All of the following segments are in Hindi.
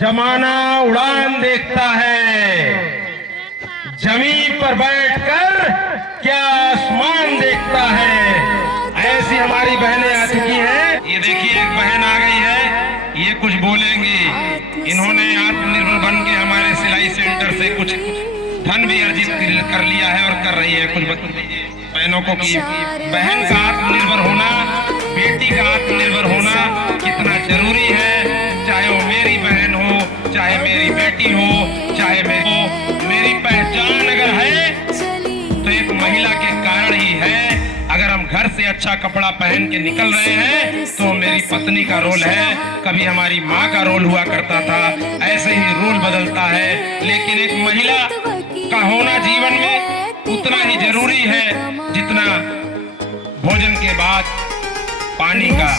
जमाना उड़ान देखता है, जमीन पर बैठकर क्या आसमान देखता है। ऐसी हमारी बहनें आ चुकी हैं। ये देखिए एक बहन आ गई है, ये कुछ बोलेंगी। इन्होंने आत्मनिर्भर बन के हमारे सिलाई सेंटर से कुछ धन भी अर्जित कर लिया है और कर रही है। कुछ बताइए बहनों को कि बहन का आत्मनिर्भर होना, बेटी का आत्मनिर्भर होना कितना जरूरी है। चाहे वो मेरी बहन हो, चाहे मेरी बेटी हो, चाहे मेरी पहचान अगर है तो एक महिला के कारण ही है। अगर हम घर से अच्छा कपड़ा पहन के निकल रहे हैं तो मेरी पत्नी का रोल है, कभी हमारी माँ का रोल हुआ करता था। ऐसे ही रोल बदलता है, लेकिन एक महिला का होना जीवन में उतना ही जरूरी है जितना भोजन के बाद पानी का।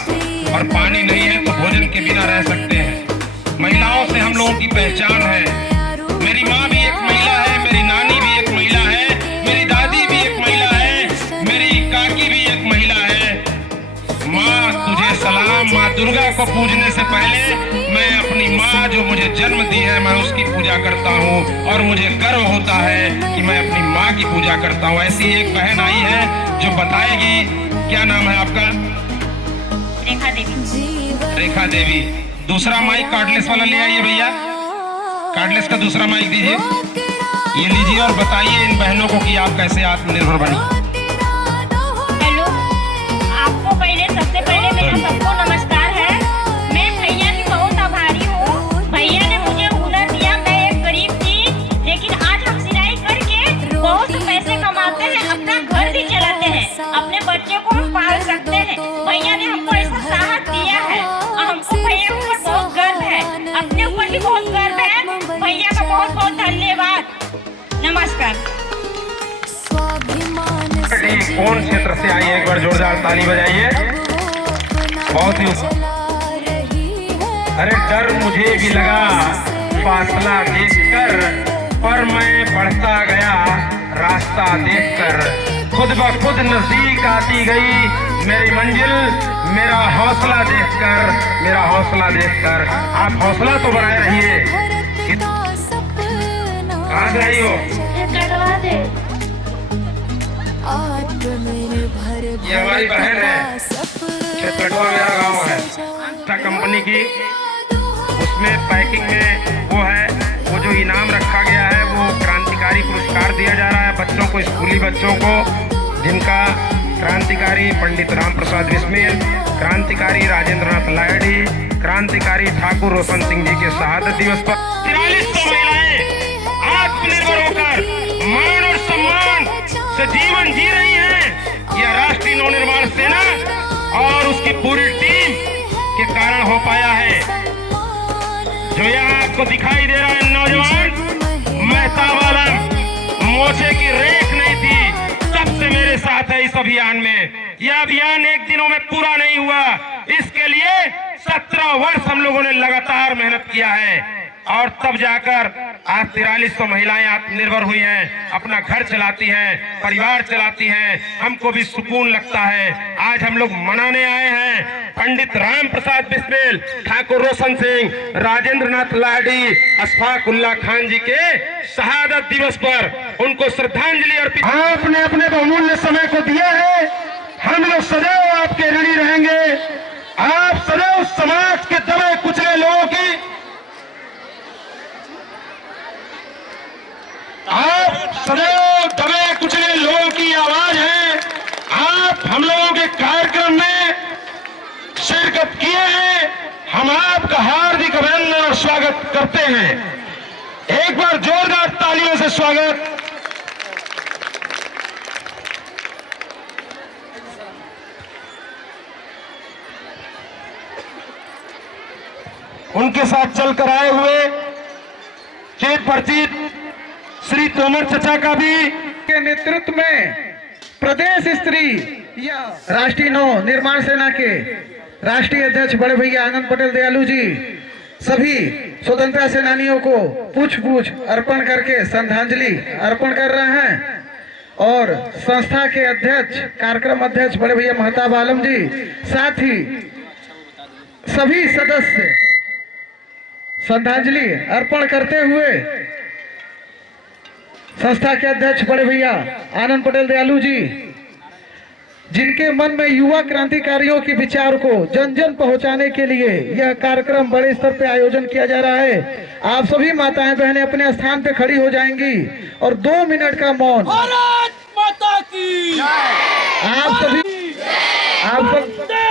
और पानी नहीं है तो भोजन के बिना रह सकते हैं। महिलाओं से हम लोगों की पहचान है। मेरी माँ भी एक महिला है, मेरी नानी भी एक महिला है, मेरी दादी भी एक महिला है, मेरी काकी भी एक महिला है। माँ तुझे सलाम। माँ दुर्गा को पूजने से पहले मैं अपनी माँ जो मुझे जन्म दी है मैं उसकी पूजा करता हूँ और मुझे गर्व होता है कि मैं अपनी माँ की पूजा करता हूँ। ऐसी एक बहन आई है जो बताएगी। क्या नाम है आपका? रेखा देवी। रेखा देवी। दूसरा माइक कार्डलेस वाला ले आइए भैया, कार्डलेस का दूसरा माइक दीजिए। ये लीजिए और बताइए इन बहनों को कि आप कैसे आत्मनिर्भर बनी। हेलो, आपको सबसे पहले मेरा सबको नमस्कार है। मैं भैया की बहुत आभारी हूँ। भैया ने मुझे हुनर दिया। मैं एक गरीब थी, लेकिन आज हम सिलाई करके बहुत पैसे कमाते हैं, अपना घर भी चलाते हैं, अपने बच्चे को हम पाल सकते हैं। भैया ने हमको ऐसा साहस दिया है और हमको भैया के ऊपर बहुत गर्व है, अपने ऊपर भी बहुत गर्व है। भैया का बहुत बहुत धन्यवाद। नमस्कार। कौन क्षेत्र से आई है? एक बार जोरदार ताली बजाइए। बहुत ही। अरे डर मुझे भी लगा फासला देखकर, पर मैं बढ़ता गया रास्ता देखकर। खुद ब खुद नजदीक आती गई मेरी मंजिल, मेरा हौसला देखकर, मेरा हौसला देखकर। आप हौसला तो बनाए रहिए। कहाँ से आई हो? ये हमारी बहन है, छेतकटवा मेरा गांव है। कंपनी की उसमें पैकिंग में वो है, वो जो इनाम रखा गया है वो क्रांतिकारी पुरस्कार दिया जा रहा है बच्चों को, स्कूली बच्चों को, जिनका क्रांतिकारी पंडित राम प्रसाद बिस्मिल, क्रांतिकारी राजेंद्र नाथ लाहिड़ी, क्रांतिकारी ठाकुर रोशन सिंह जी के शहादत दिवस पर 4300 महिलाएं आत्मनिर्भर होकर मान और सम्मान से जीवन जी रही हैं। यह राष्ट्रीय नवनिर्माण सेना और उसकी पूरी टीम के कारण हो पाया है। जो यहाँ आपको दिखाई दे रहा है नौजवान, मेहताब आलम, मोछे की रेख नहीं थी, तब से मेरे साथ है इस अभियान में। यह अभियान एक दिनों में पूरा नहीं हुआ, इसके लिए 17 वर्ष हम लोगों ने लगातार मेहनत किया है और तब जाकर आज 4300 महिलाएं आत्मनिर्भर हुई हैं, अपना घर चलाती हैं, परिवार चलाती हैं। हमको भी सुकून लगता है। आज हम लोग मनाने आए हैं पंडित राम प्रसाद बिस्मिल, ठाकुर रोशन सिंह, राजेंद्र नाथ लाहिड़ी, अशफाक उल्लाह खान जी के शहादत दिवस पर उनको श्रद्धांजलि अर्पित। आपने अपने बहुमूल्य समय को दिया है, हम लोग सदैव आपके ऋणी रहेंगे। आप सदैव समाज के दबे कुचले लोगों की, आप सदैव दबे कुचले लोगों की आवाज हैं। आप हम लोगों के कार्यक्रम में शिरकत किए हैं, हम आपका हार्दिक अभिनंदन और स्वागत करते हैं। एक बार जोरदार तालियों से स्वागत। उनके साथ चलकर आए हुए चेत परिचित श्री तोमर चचा का भी के नेतृत्व में प्रदेश स्त्री या राष्ट्रीय नव निर्माण सेना के राष्ट्रीय अध्यक्ष बड़े भैया आनंद पटेल दयालु जी सभी स्वतंत्रता सेनानियों को पुष्प अर्पण करके श्रद्धांजलि अर्पण कर रहे हैं। और संस्था के अध्यक्ष, कार्यक्रम अध्यक्ष बड़े भैया मेहताब आलम जी, साथ ही सभी सदस्य श्रद्धांजलि अर्पण करते हुए संस्था के अध्यक्ष बड़े भैया आनंद पटेल दयालु जी, जिनके मन में युवा क्रांतिकारियों के विचार को जन जन पहुंचाने के लिए यह कार्यक्रम बड़े स्तर पे आयोजन किया जा रहा है। आप सभी माताएं बहनें अपने स्थान पे खड़ी हो जाएंगी और 2 मिनट का मौन भारत माता की आप सभी वंदे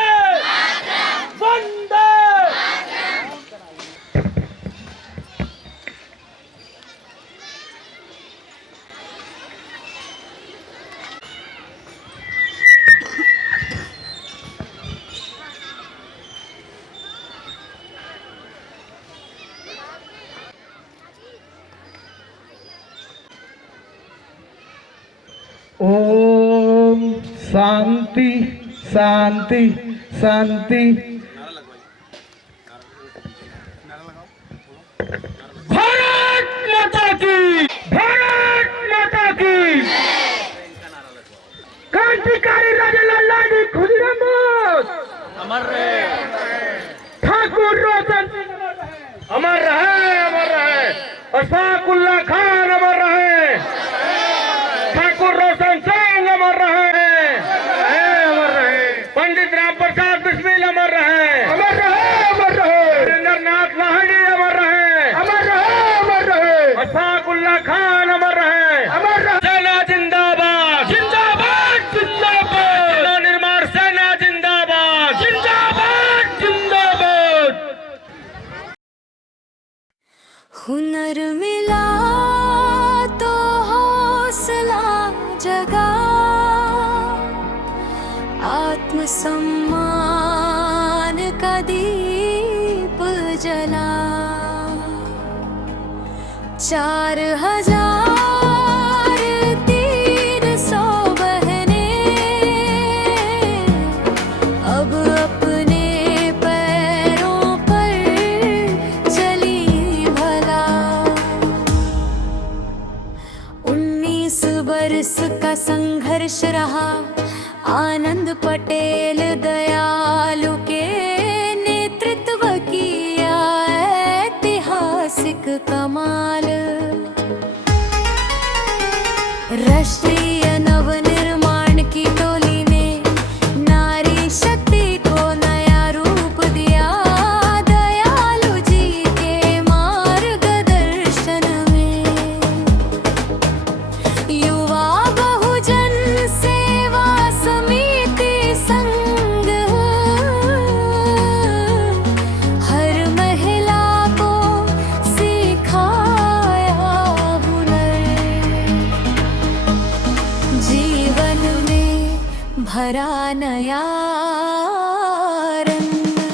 ओम शांति शांति शांति। भारत माता की क्रांतिकारी राजा लालजी खुदीराम बोस अमर रहे, ठाकुर रोशन अमर रहे, अशफाकुल्ला खान अमर रहे, ठाकुर रोशन सिंह अमर रहे, पंडित राम प्रसाद बिस्मिल अमर रहे, नरेंद्रनाथ लाहिड़ी अमर रहे, अशफाकुल्ला खान अमर रहे, सेना जिंदाबाद जिंदाबाद जिंदाबाद, जिला निर्माण सेना जिंदाबाद जिंदाबाद जिंदाबाद। हुनर मिला तो हौसला जगा, आत्मसम्मान का दीप जला, 4000 300 बहनें अब अपने पैरों पर चली भला। 19 बरस का संघर्ष रहा, आनंद पटेल दयालु के नेतृत्व किया ऐतिहासिक कमाल। राष्ट्रीय नवनिर्माण की टोली ने नारी शक्ति को नया रूप दिया, दयालु जी के मार्गदर्शन में। युवा बहुजन सेवा समिति संघ हर महिला को सिखाया हुनर, जीवन में भरा नया रंग।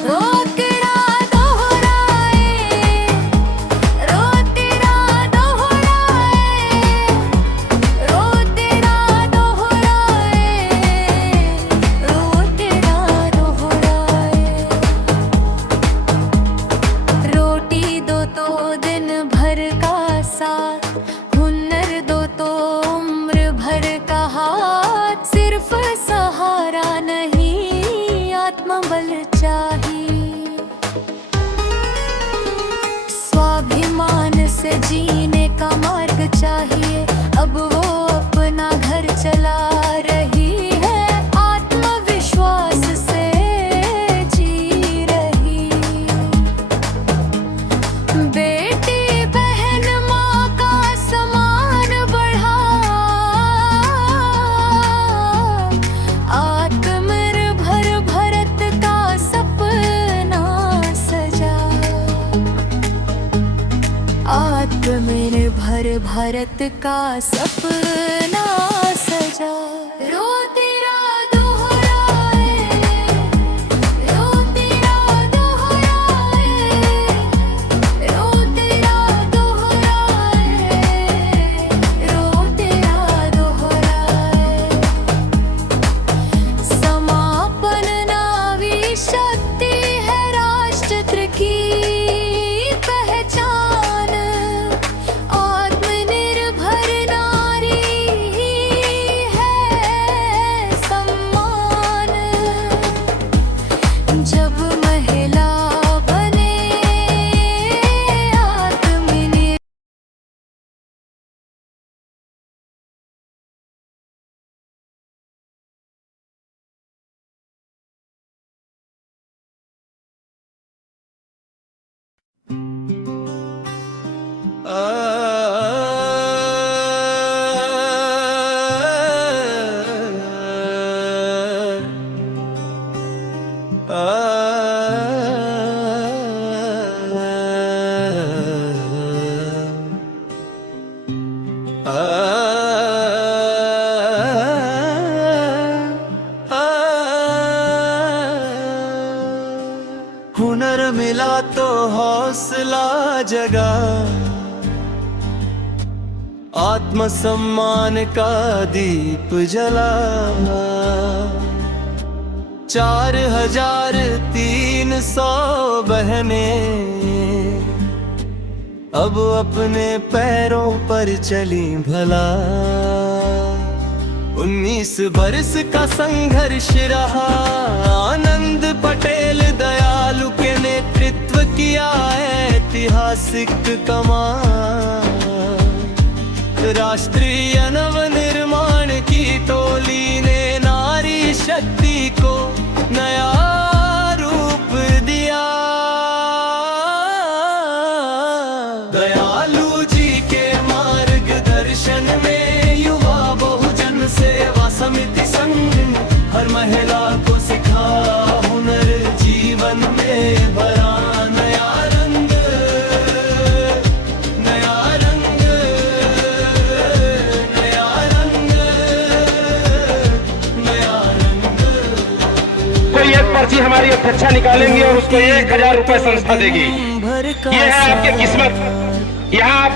रोकड़ा दोहराए, रोतेरा दोहराए, रोतेरा दोहराए, रोतेरा दोहराए। रोटी दो तो दिन भर का साथ, हुनर दो तो उम्र भर का हाथ। सिर्फ सहारा नहीं आत्मबल चाहिए, स्वाभिमान से जीने का मार्ग चाहिए। अब वो अपना घर चला रही है, आत्मविश्वास से जी रही। बेटी बहन माँ का समान बढ़ा, आत्मनिर्भर भारत का सपना सजा। आत्मनिर्भर भारत का सपना सजा। रोतेरा दोहराए, रोतेरा दोहराए, रोतेरा दोहराए, रोतेरा दोहराए। समापन नारी शक्ति है राष्ट्र की पहचान, आत्मनिर्भर नारी ही है हुनर मिला तो हौसला जगा, आत्मसम्मान का दीप जला। 4300 बहनें अब अपने पैरों पर चली भला। 19 बरस का संघर्ष रहा, आनंद पटेल दयालु के नेतृत्व किया ऐतिहासिक कमान। राष्ट्रीय नवनिर्माण की टोली ने नारी शक्ति को नया रूप दिया। दयालु जी के मार्गदर्शन में युवा बहुजन सेवा समिति संघ हर महिला को सिखा हुनर जीवन में भरा। नया रंग, नया रंग, नया रंग, नया रंग। कोई एक पर्ची हमारी अध्यक्षा निकालेंगी और उसको 1000 रुपए संस्था देगी। ये है आपकी किस्मत। यहाँ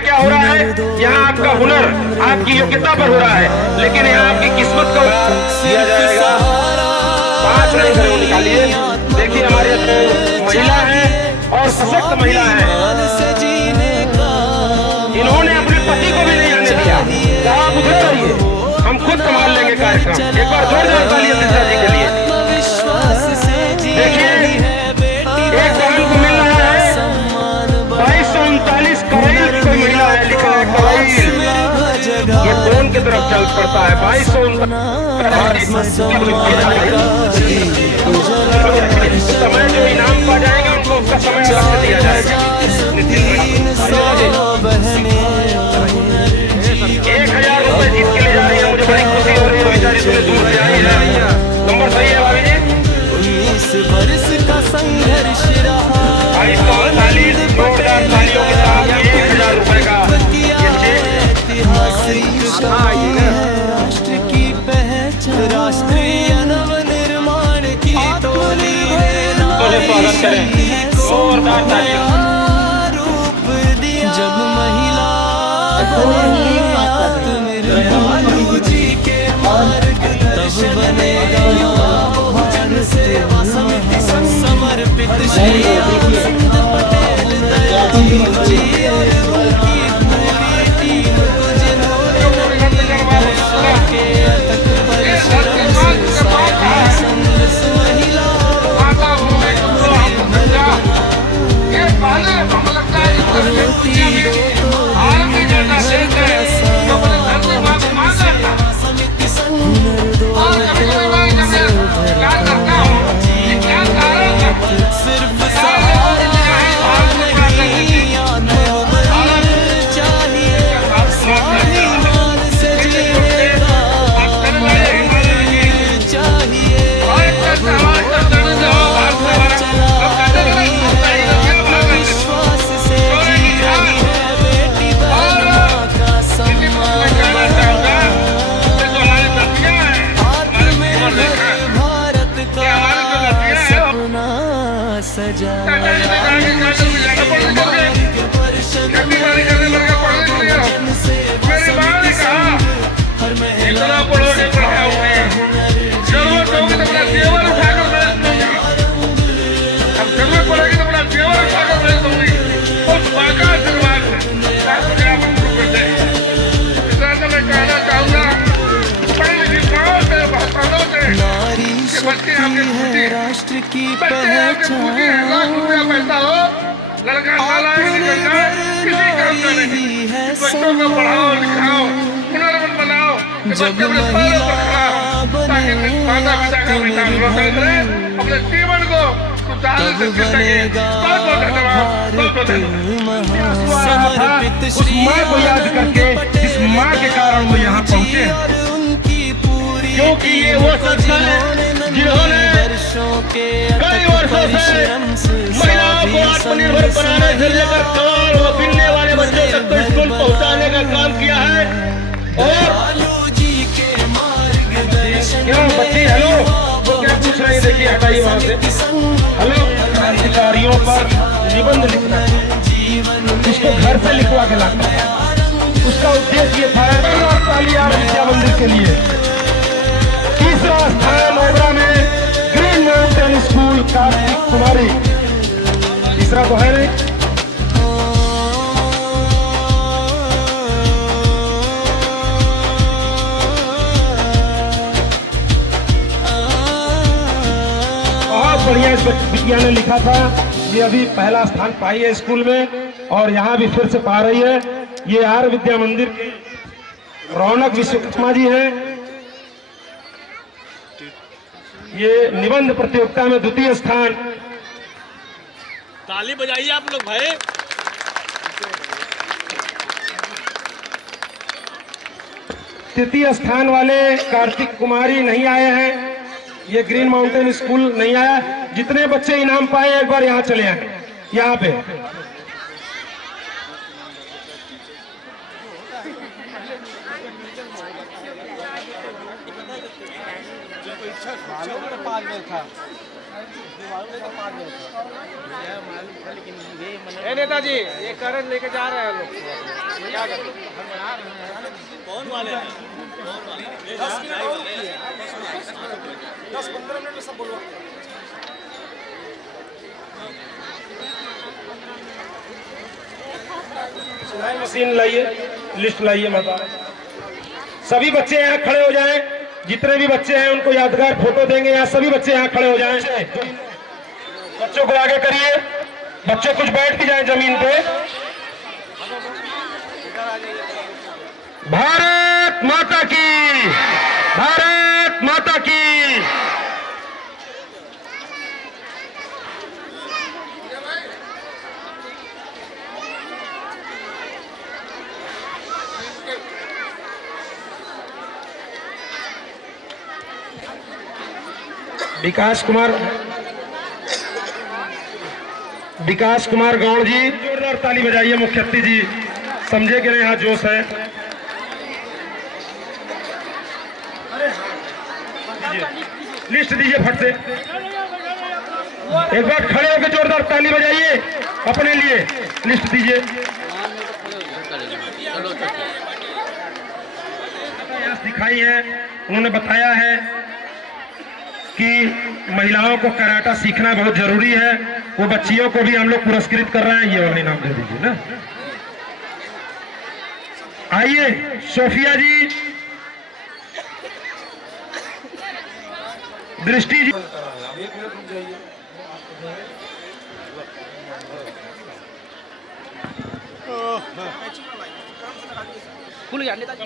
क्या हो रहा है, यहाँ आपका हुनर आपकी योग्यता पर हो रहा है, लेकिन यहाँ आपकी किस्मत को दिया जाएगा। 5 नहीं घरों निकालिए। देखिए हमारे महिला है और सशक्त महिला है, इन्होंने अपने पति को भी नहीं आने दिया। कहा आप उधर रहिए, हम खुद संभाल लेंगे कार्यक्रम। एक बार जोरदार ताली अध्यक्षा जी के लिए। देखिए एक बहन को मिल रहा है 2239 करोड़ की कोई महिला है, लिखा है करोड़। ये कौन की तरफ चल पड़ता है? 2239 समय जो इनाम पा जाएंगे उनको उसका समय अलग से दिया जाएगा। 1000 रुपए जीत के ले जा रही है, मुझे बड़ी खुशी हो रही है। बेचारी तुम्हें दूर से आई है। नंबर सही है भाभी जी। 19 बरस का संघर्ष रहा, 2239 जोरदार तालियों के साथ 1000 रुपए का राष्ट्र की पहचान। राष्ट्रीय नवनिर्माण की टोली ने स्वागत करें, जोरदार तालियां। रूप दिया। जब महिला दयालु जी के मार्ग तब बनेगा बहुजन सेवा समिति समर्पित श्री आनंद पटेल दयालु जी और उनकी पूरी टीम को जिन्होंने नशा के तक परिश्रम से साथी संघर्ष महिला रोती समिति सिर्फ सहारा नहीं आत्मबल चाहिए। स्वाभिमान से जीएगा चाहिए। आत्मविश्वास से जी रही है बेटी बहना का सम्मान। आत्मनिर्भर भारत का सपना सजाया। हर महिला नारी शक्ति है राष्ट्र की पहचान। लड़का नालायक किसी है बच्चों को पढ़ाओ लिखाओ, हुनरमंद बनाओ। जब महिला बने माता पिता का विचार रोशन करे, अपने जीवन को तब बनेगा भारत समर्पित श्री माँ को याद करके, इस माँ के कारण वो यहाँ पहुँचे, उनकी पूरी क्योंकि ये वो संस्था है जिन्होंने वर्षों के कई वर्षों से महिलाओं को आत्मनिर्भर बनाने से लेकर कमाल व बिनने वाले बच्चों तक तो स्कूल पहुंचाने का काम किया है। और लालू जी के मार्गदर्शन क्यों बच्ची, हेलो वो क्या पूछ रही है, देखिए हटाइए वहां से। हेलो, क्रांतिकारियों पर निबंध लिखना है, इसको घर से लिखवा के लाना है। उसका उद्देश्य ये था विद्या मंदिर के लिए। तीसरा स्थान ओबरा में ग्रीन माउंटेन स्कूल कार्तिक कुमारी, तीसरा तो है नहीं। बहुत बढ़िया इस बिटिया ने लिखा था। ये अभी पहला स्थान पाई है स्कूल में और यहाँ भी फिर से पा रही है। ये आर विद्या मंदिर के रौनक विश्वकर्मा जी हैं। ये निबंध प्रतियोगिता में द्वितीय स्थान। ताली बजाइए आप लोग भाई। तृतीय स्थान वाले कार्तिक कुमारी नहीं आए हैं। ये ग्रीन माउंटेन स्कूल नहीं आया। जितने बच्चे इनाम पाए एक बार यहाँ चले आए, यहाँ पे। नेताजी ये करंट लेके जा रहे हैं लोग, क्या करें? कौन वाले हैं? 10-15 मिनट में सब बोलो। सिलाई मशीन लाइए, लिस्ट लाइए, बता। सभी बच्चे यहाँ खड़े हो जाएं। जितने भी बच्चे हैं उनको यादगार फोटो देंगे। यहाँ सभी बच्चे यहाँ खड़े हो जाएं। बच्चों को आगे करिए। बच्चे कुछ बैठ के जाएं जमीन पे। भारत माता की, भारत माता की। विकास कुमार गौड़ जी, जोरदार ताली बजाइए। मुख्य अतिथि जी समझे कि नहीं, यहाँ जोश है। लिस्ट दीजिए फट से। एक बार खड़े होकर जोरदार ताली बजाइए अपने लिए। लिस्ट दीजिए। दिखाई है, उन्होंने बताया है कि महिलाओं को कराटा सीखना बहुत जरूरी है। वो बच्चियों को भी हम लोग पुरस्कृत कर रहे हैं। ये वाला इनाम दे दीजिए ना। आइए सोफिया जी, दृष्टि जी। खुल गया नेताजी।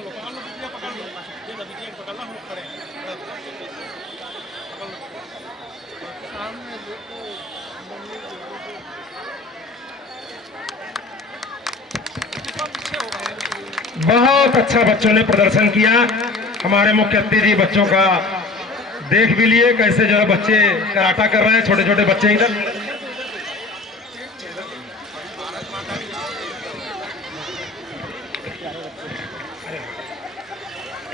बहुत अच्छा बच्चों ने प्रदर्शन किया। हमारे मुख्य अतिथि बच्चों का देख भी लिए कैसे जो है बच्चे कराटा कर रहे हैं। छोटे छोटे बच्चे इधर।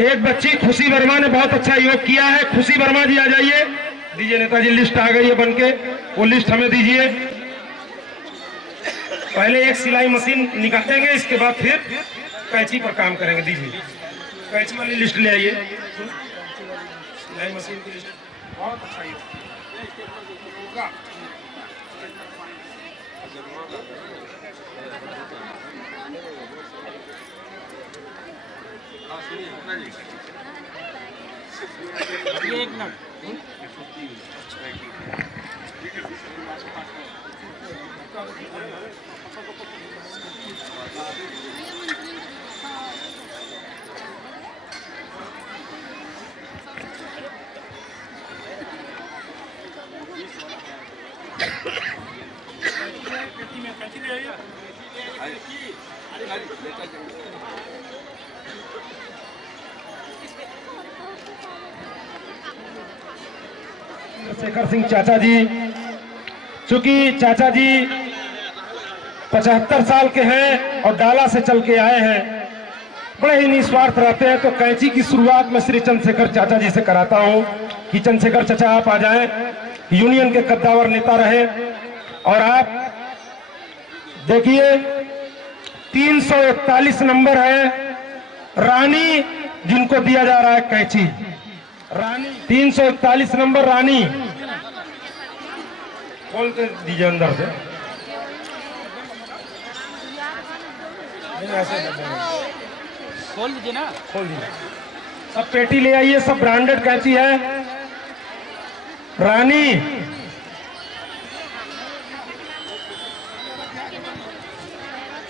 एक बच्ची खुशी वर्मा ने बहुत अच्छा योग किया है। खुशी वर्मा जी आ जाइए। दीजिए नेताजी, लिस्ट आ गई है बनके। वो लिस्ट हमें दीजिए। पहले एक सिलाई मशीन निकालेंगे, इसके बाद फिर कैंची पर काम करेंगे। दीजिए कैंची वाली लिस्ट ले आइए। सिलाई मशीन की लिस्ट बहुत अच्छा है। एक मिनट। चंद्रशेखर सिंह चाचा जी, चूंकि चाचा जी 75 साल के हैं और डाला से चल के आए हैं, बड़े ही निस्वार्थ रहते हैं, तो कैंची की शुरुआत में श्री चंद्रशेखर चाचा जी से कराता हूं कि चंद्रशेखर चाचा आप आ जाएं, यूनियन के कद्दावर नेता रहे। और आप देखिए 341 नंबर है, रानी जिनको दिया जा रहा है कैंची, रानी 341 नंबर रानी, खोल के दीजिए अंदर से, खोल दीजिए ना। खोल दीजिए, सब पेटी ले आइए, सब ब्रांडेड कैंची है। रानी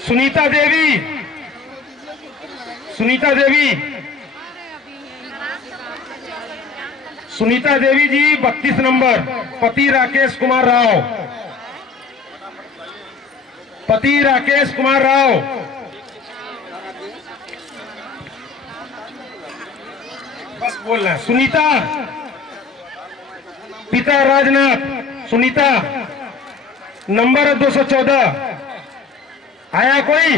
सुनीता देवी, सुनीता देवी, सुनीता देवी जी 32 नंबर, पति राकेश कुमार राव, पति राकेश कुमार राव। बस बोल रहे हैं। सुनीता, पिता राजनाथ, सुनीता नंबर है 214। आया कोई?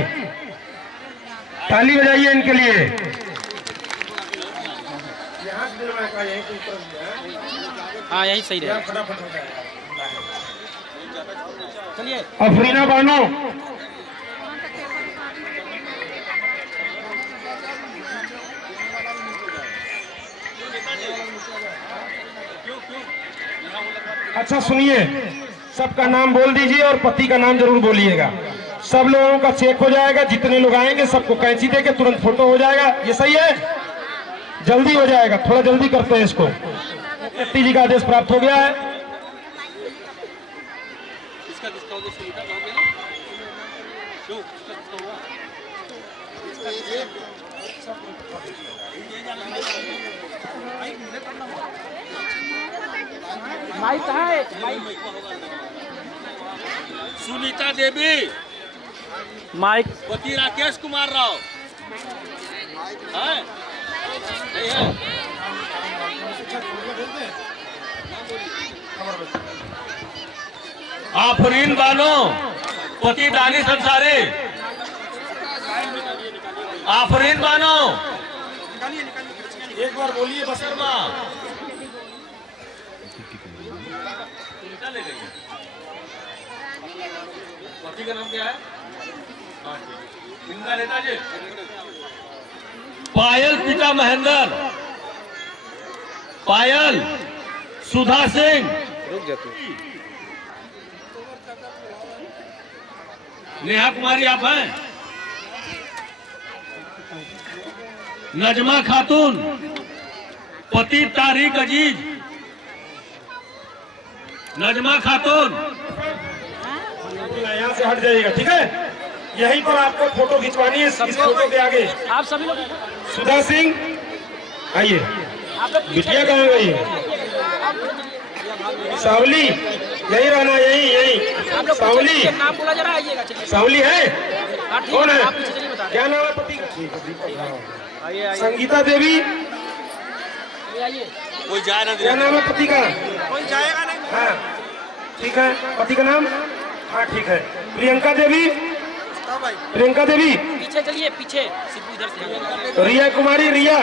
ताली बजाइए इनके लिए। हाँ यही सही रहे। चलिए। अफरीना बानो, अच्छा सुनिए, सबका नाम बोल दीजिए और पति का नाम जरूर बोलिएगा। सब लोगों का चेक हो जाएगा, जितने लोग आएंगे सबको कैंची देके तुरंत फोटो हो जाएगा। ये सही है? जल्दी हो जाएगा, थोड़ा जल्दी करते हैं इसको। एसपी जी का आदेश प्राप्त हो गया है। माइक कहाँ है? माइक। सुनीता देवी, माइक। पति राकेश कुमार राव है? नहीं है? आफरीन बानो, पति दानिश अंसारी, आफरीन बानो, एक बार बोलिए बस। शर्मा, पति का नाम क्या है? हाँ, इनका नेताजी पायल, पिता महेंद्र, पायल सुधा सिंह, नेहा कुमारी आप हैं? नजमा खातून, पति तारिक अजीज, नजमा खातून, यहाँ से हट जाइएगा, ठीक है? यहीं पर आपको फोटो खिंचवानी है, इस फोटो के आगे। आप सभी लोग सुधा सिंह आइए। बिटिया कहाँ गई? सावली, यही रहना, यही यही सावली। नाम बोला जरा, आइएगा। चलिए। सावली है? कौन है? आप पीछे चलिए, बता क्या नाम है पति का? आइए। संगीता देवी। आइए। कोई जाए ना, क्या नाम है पति का? कोई जाएगा नहीं। हाँ ठीक है, पति का नाम? हाँ ठीक है। प्रियंका देवी, प्रियंका देवी। पीछे चलिए, पीछे सिद्धू इधर से। रिया कुमारी, रिया,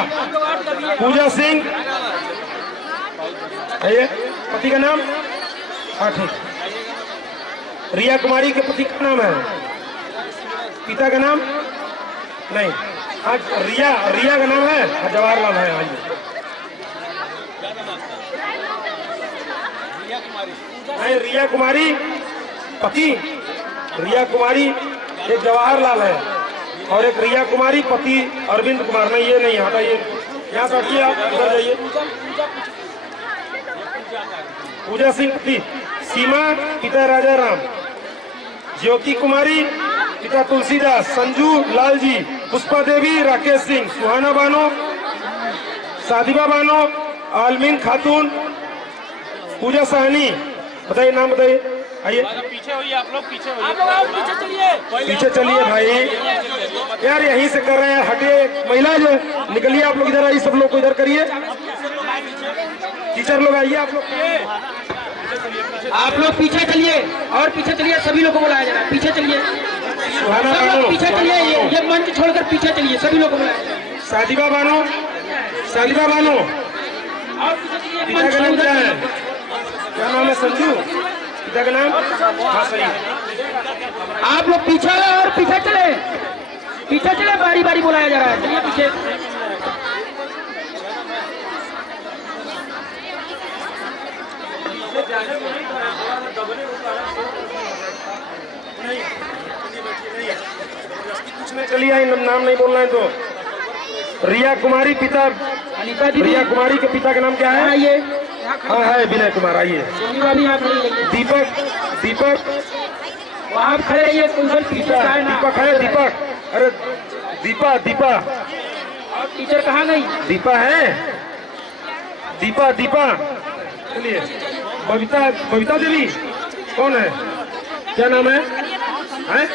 पूजा सिंह, आइए। पति का नाम? हाँ ठीक। रिया कुमारी के पति का नाम है? पिता का नाम? नहीं। आज रिया, रिया का नाम है? जवाहरलाल है। आइए। नहीं, रिया कुमारी पति, रिया कुमारी एक जवाहरलाल है और एक रिया कुमारी पति अरविंद कुमार। नहीं, ये नहीं, हटाइए, यहाँ से हटिए, आप उधर जाइए। पूजा सिंह पति, सीमा पिता राजा राम, ज्योति कुमारी पिता तुलसीदास, संजू लाल जी, पुष्पा देवी राकेश सिंह, सुहाना बानो, सादिबा बानो, आलमीन खातून, पूजा साहनी। बताइए नाम, बताइए। आइए पीछे होइए, आप लोग पीछे होइए। आप लोग और पीछे चलिए, पीछे चलिए भाई, यार यहीं से कर रहे हैं। हटिए, महिला जो निकलिए, आप लोग इधर आइए, सब लोग को इधर करिए। टीचर लोग आइए, आप लोग। आप लोग पीछे चलिए और पीछे चलिए, सभी लोग को बुलाया जा रहा है, पीछे चलिए, सुहाना सब बानो, लोग पीछे चलिए, ये मंच छोड़कर पीछे चलिए, सभी लोग को बुलाया जा रहा है। सादिबा बानो, सादिबा बानो, और पीछे चलिए, पिता मंच का नाम छोड़कर क्या है? क्या नाम है? संजू। पिता का नाम? हाँ सही। आप लोग पीछे और पीछे चले, बारी बारी बुलाया जा रहा है, चलिए पीछे। कुछ में चलिए, आई नाम नहीं बोलना है तो। रिया कुमारी, पिता अनिता दीदी, रिया कुमारी के पिता का नाम क्या है? आइए, हाँ है विनय कुमार, आइए। सोनी भाभी यहाँ खड़ी रहिए, दीपक, दीपक, वहाँ आप खड़े रहिए, उधर पीछे का है ना। दीपक है, दीपक, अरे दीपा, दीपा, और टीचर कहाँ गई? दीपा है, दीपा, दीपा, चलिए। बबीता, बबीता देवी कौन है? क्या नाम है? हैं?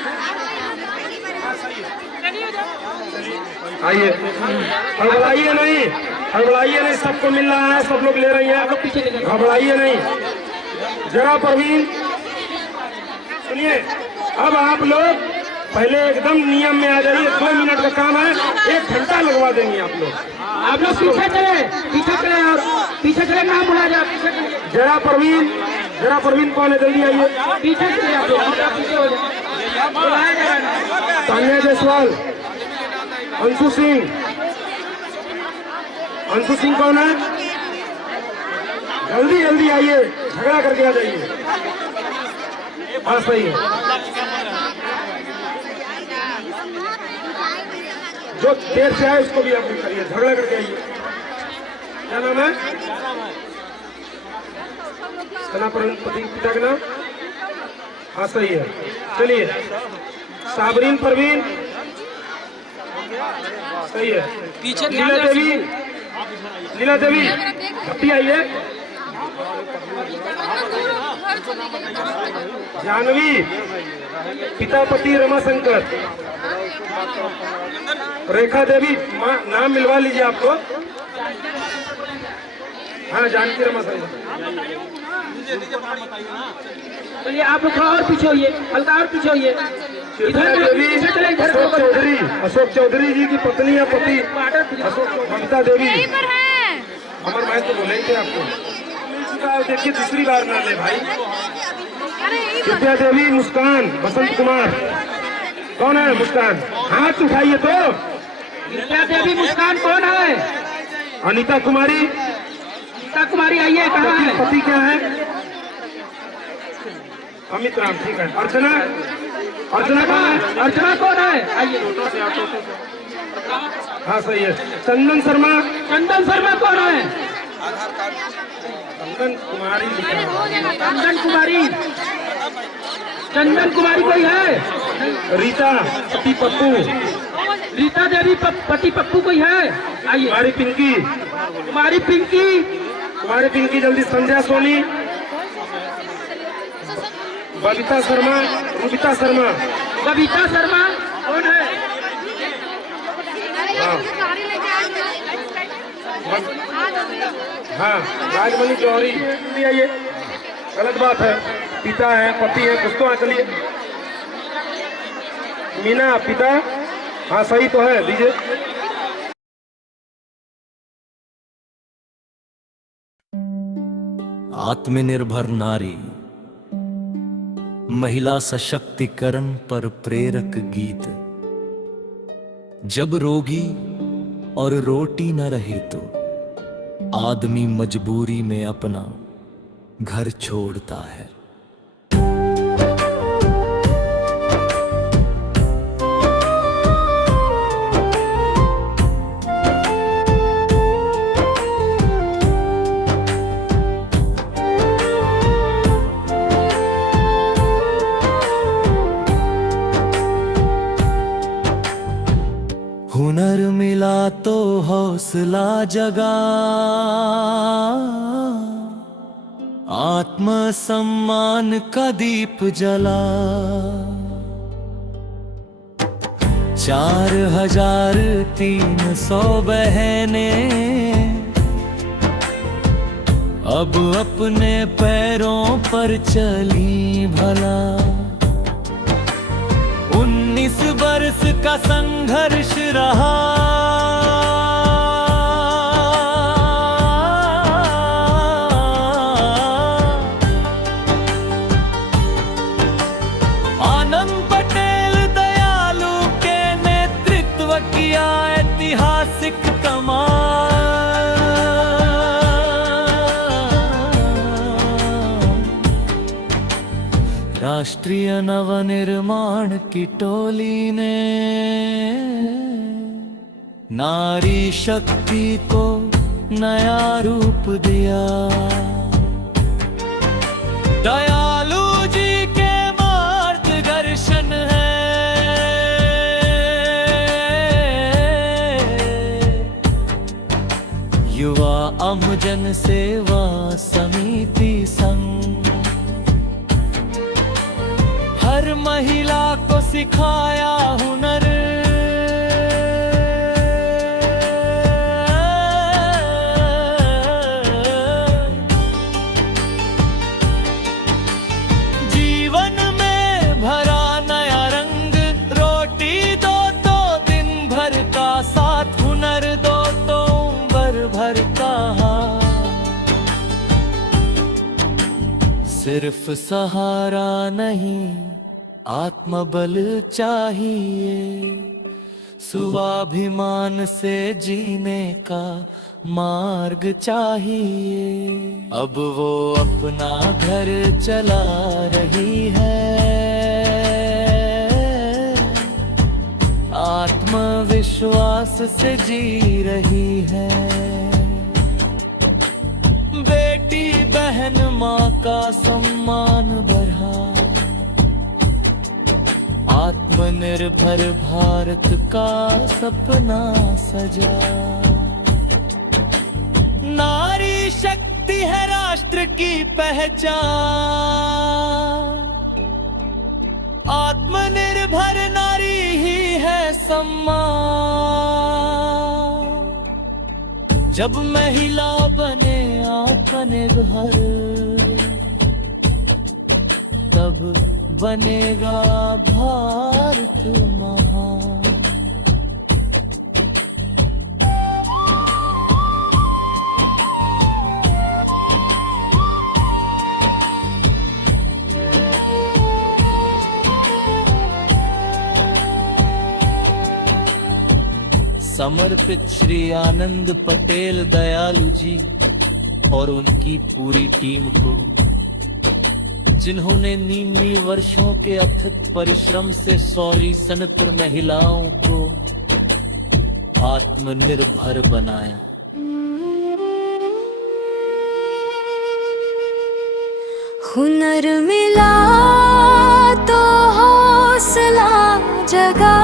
आइए, हड़बड़ाइए नहीं, हड़बड़ाइए नहीं, सबको मिल रहा है, सब लोग ले रही हैं, घबराइए नहीं। जरा प्रवीण सुनिए, अब आप लोग पहले एकदम नियम में आ जाइए, 2 मिनट का काम है, 1 घंटा लगवा देंगे आप लोग। आप लोग पीछे चले और पीछे चले, नाम बुला जा, पीछे चलिए, जरा प्रवीण कौन है? जल्दी आइए। पीछे चलिए, आप लोग पीछे हो जाए, बुलाया जा रहा है। तान्या जायसवाल, अंशु सिंह, अंशु सिंह कौन है? जल्दी जल्दी आइए, झगड़ा करके आ जाइए। हाँ सही है, जो देर से आए उसको भी आप करिए, झगड़ा करके आइए। क्या नाम है? पति पिता का नाम? हाँ सही है, चलिए। साबरीन परवीन, सही है। पीछे लीला देवी, लीला देवी भट्टी आइए। जानवी, पिता पति रमाशंकर। रेखा देवी, नाम मिलवा लीजिए आपको। हाँ जानकी रमाशंकर। चलिए, आप लोग थोड़ा और पीछे होइए, हल्का और पीछे होइए। इधर देवी, पीछे चले, इधर अशोक चौधरी, अशोक चौधरी जी की पत्नी या पति ममता देवी। अमर मैं तो बोले ही थे आपको, मिल चुका है, देखिए दूसरी बार ना ले भाई। विद्या देवी, मुस्कान, बसंत कुमार कौन है? मुस्कान, हाथ उठाइए तो। विद्या देवी, मुस्कान कौन है? अनीता कुमारी, गीता कुमारी आइए, कहाँ है? पति क्या है? अमित राम, ठीक है। अर्चना, अर्चना कौन है? अर्चना कौन है? आइए। हाँ सही है। चंदन शर्मा, चंदन शर्मा कौन है? चंदन कुमारी लिखा है। चंदन कुमारी, चंदन कुमारी कोई है? रीता, पति पप्पू, रीता देवी, पति पप्पू कोई है? आइए। कुमारी पिंकी, कुमारी पिंकी, कुमारी पिंकी जल्दी। संध्या सोनी, बबीता शर्मा, रूबिता शर्मा, बबीता शर्मा कौन है? हाँ हाँ, राजमणि जौहरी, जल्दी आइए। गलत बात है, पिता है, पति है, कुछ तो है। चलिए। मीना, पिता, हाँ सही तो है, दीजिए। आत्मनिर्भर नारी, महिला सशक्तिकरण पर प्रेरक गीत। जब रोगी और रोटी न रहे तो आदमी मजबूरी में अपना घर छोड़ता है। हुनर मिला तो हौसला जगा, आत्मसम्मान का दीप जला। 4300 बहनें अब अपने पैरों पर चली भला। 19 बरस का संघर्ष रहा, आनंद पटेल दयालु के नेतृत्व किया ऐतिहासिक कमाल। राष्ट्रीय नवनिर्माण की टोली ने नारी शक्ति को नया रूप दिया। दयालु जी के मार्गदर्शन है, युवा अमजन सेवा समिति संघ हर महिला को सिखाया हुनर। जीवन में भरा नया रंग, रोटी दो तो दिन भर का साथ, हुनर दो तो उम्र भर का हाथ। सिर्फ सहारा नहीं आत्मबल चाहिए, स्वाभिमान से जीने का मार्ग चाहिए। अब वो अपना घर चला रही है, आत्मविश्वास से जी रही है। बेटी बहन माँ का सम्मान बढ़ा, आत्मनिर्भर भारत का सपना सजा। नारी शक्ति है राष्ट्र की पहचान, आत्मनिर्भर नारी ही है सम्मान। जब महिला बने आत्मनिर्भर, तब बनेगा भारत महान। समर्पित श्री आनंद पटेल दयालु जी और उनकी पूरी टीम को, जिन्होंने 99 वर्षों के अथक परिश्रम से सौरी सनकर महिलाओं को आत्मनिर्भर बनाया। हुनर मिला तो हौसला जगा,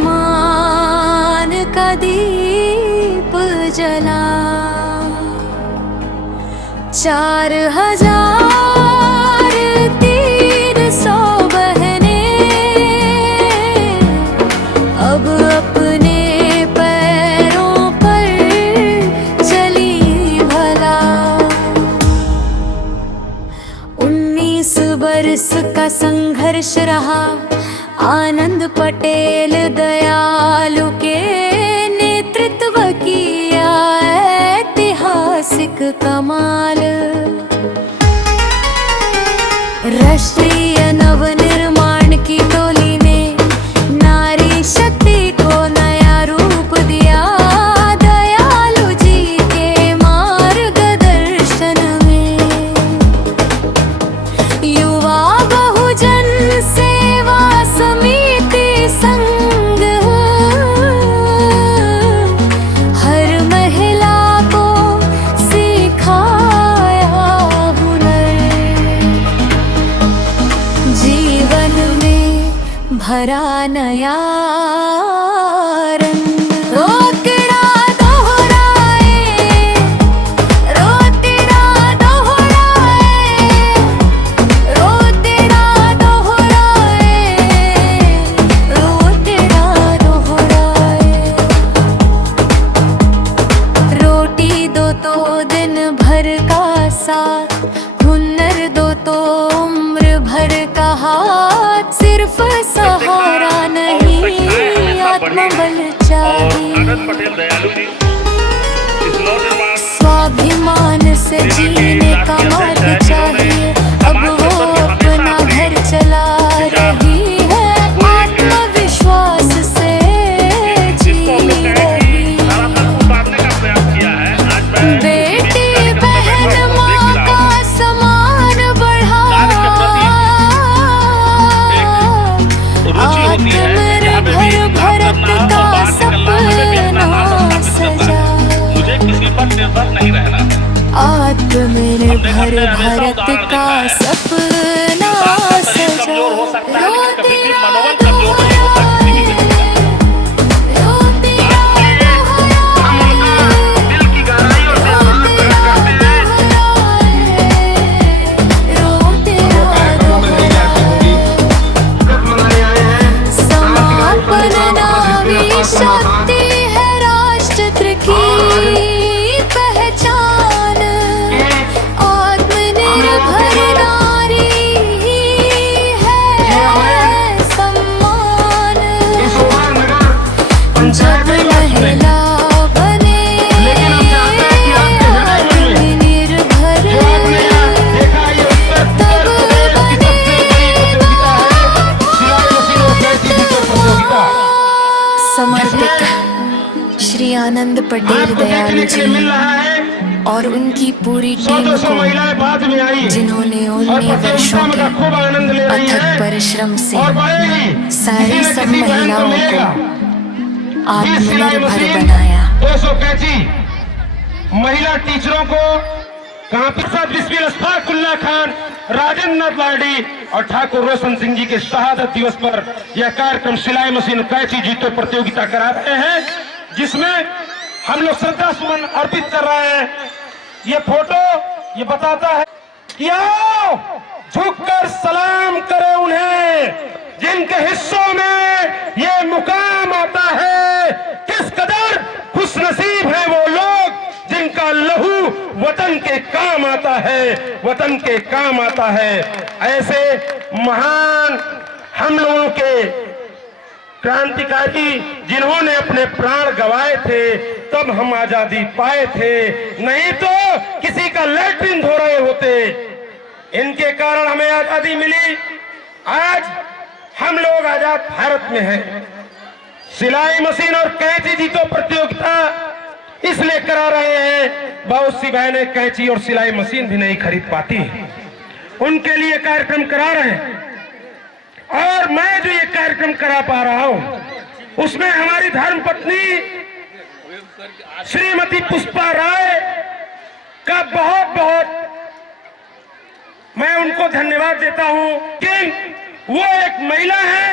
आत्मसम्मान का दीप जला। 4300 बहनें अब अपने पैरों पर चली भला। 19 बरस का संघर्ष रहा, आनंद पटेल दयालु के नेतृत्व किया ऐतिहासिक कमाल। राष्ट्रीय नवनिर्माण की टोली ने नारी शक्ति को नया रूप दिया। दयालु जी के मार्गदर्शन में युवा बहुजन सेवा समिति संघ हर महिला को सिखाया हुनर। जीवन में भरा नया रंग, रोकड़ा दोहराए, रोतेड़ा दोहराए, रोतेड़ा दोहराए, रोतेड़ा दोहराए। रोटी दो तो दिन भर का साथ, हुनर दो तो उम्र भर का हाथ। सिर्फ सहारा नहीं आत्मबल चाहिए, स्वाभिमान से जीने का मार्ग चाहिए। अब वो अपना घर चला रही है, आत्मविश्वास से जी रही। बेटी बहन माँ का समान बढ़ा, आत्मनिर्भर भारत का सपना सजा। मुझे किसी पर निर्भर नहीं रहना। आत्मनिर्भर भारत का सपना सजा। रोते समापन नारी शक्ति है राष्ट्र की पहचान। आत्मनिर्भर नारी है सम्मान। जब महिला बने आत्मनिर्भर, तब समर्पित श्री आनंद पटेल दयालु जी और उनकी पूरी टीम को, जिन्होंने 19 वर्षों के अथक परिश्रम से सारी सब महिलाओं को आत्मनिर्भर बनाया। 200 कैची महिला टीचरों को बिस्मिल अस्फाकुल्लाह खान, राजेंद्र नाथ लाडी और ठाकुर रोशन सिंह जी के शहादत दिवस पर यह कार्यक्रम सिलाई मशीन कैची जीतो प्रतियोगिता करा रहे हैं, जिसमें हम लोग श्रद्धा सुमन अर्पित कर रहे हैं। ये फोटो ये बताता है कि आओ झुककर सलाम करें उन्हें जिनके हिस्सों में ये मुकाम आता है। किस कदर खुशनसीब है वो लोग जिनका लहू वतन के काम आता है, वतन के काम आता है। ऐसे महान हम लोगों के क्रांतिकारी जिन्होंने अपने प्राण गंवाए थे, तब हम आजादी पाए थे, नहीं तो किसी का लैट्रिन धो रहे होते। इनके कारण हमें आजादी मिली। आज हम लोग आजाद भारत में हैं। सिलाई मशीन और कैंची जीतो प्रतियोगिता इसलिए करा रहे हैं, बहुत सी बहनें कैंची और सिलाई मशीन भी नहीं खरीद पाती, उनके लिए कार्यक्रम करा रहे हैं। और मैं जो ये कार्यक्रम करा पा रहा हूं उसमें हमारी धर्मपत्नी श्रीमती पुष्पा राय का बहुत बहुत मैं उनको धन्यवाद देता हूं कि वो एक महिला है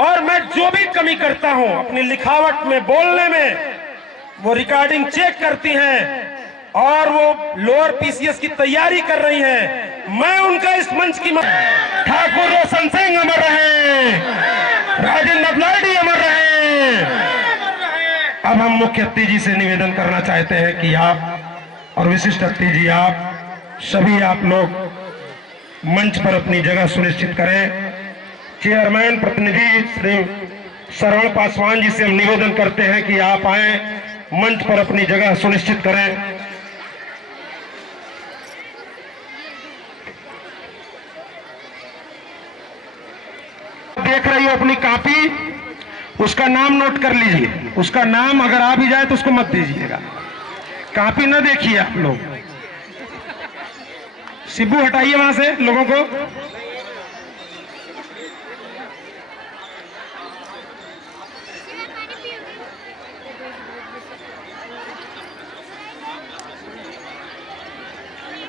और मैं जो भी कमी करता हूं अपनी लिखावट में, बोलने में, वो रिकॉर्डिंग चेक करती हैं और वो लोअर पीसीएस की तैयारी कर रही हैं। मैं उनका इस मंच की ठाकुर रोशन सिंह अमर रहे, राजेंद्र नाथ लाडी अमर रहे। अब हम मुख्य अतिथि जी से निवेदन करना चाहते हैं कि आप और विशिष्ट अतिथि जी, आप सभी आप लोग मंच पर अपनी जगह सुनिश्चित करें। चेयरमैन प्रतिनिधि श्री श्रवण पासवान जी से हम निवेदन करते हैं कि आप आए, मंच पर अपनी जगह सुनिश्चित करें। देख रही हो अपनी कॉपी, उसका नाम नोट कर लीजिए। उसका नाम अगर आ भी जाए तो उसको मत दीजिएगा, कॉपी न देखिए आप लोग। शिबू हटाइए वहां से लोगों को।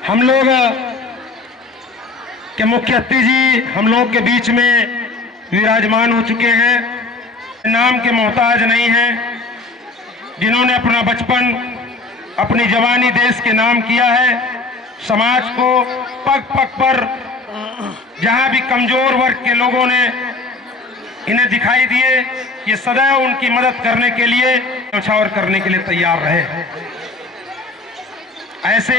हम लोग के मुख्य अतिथि जी हम लोग के बीच में विराजमान हो चुके हैं, नाम के मोहताज नहीं हैं, जिन्होंने अपना बचपन, अपनी जवानी देश के नाम किया है। समाज को पग पग पर जहां भी कमजोर वर्ग के लोगों ने इन्हें दिखाई दिए, ये सदैव उनकी मदद करने के लिए, न्यौछावर करने के लिए तैयार रहे। ऐसे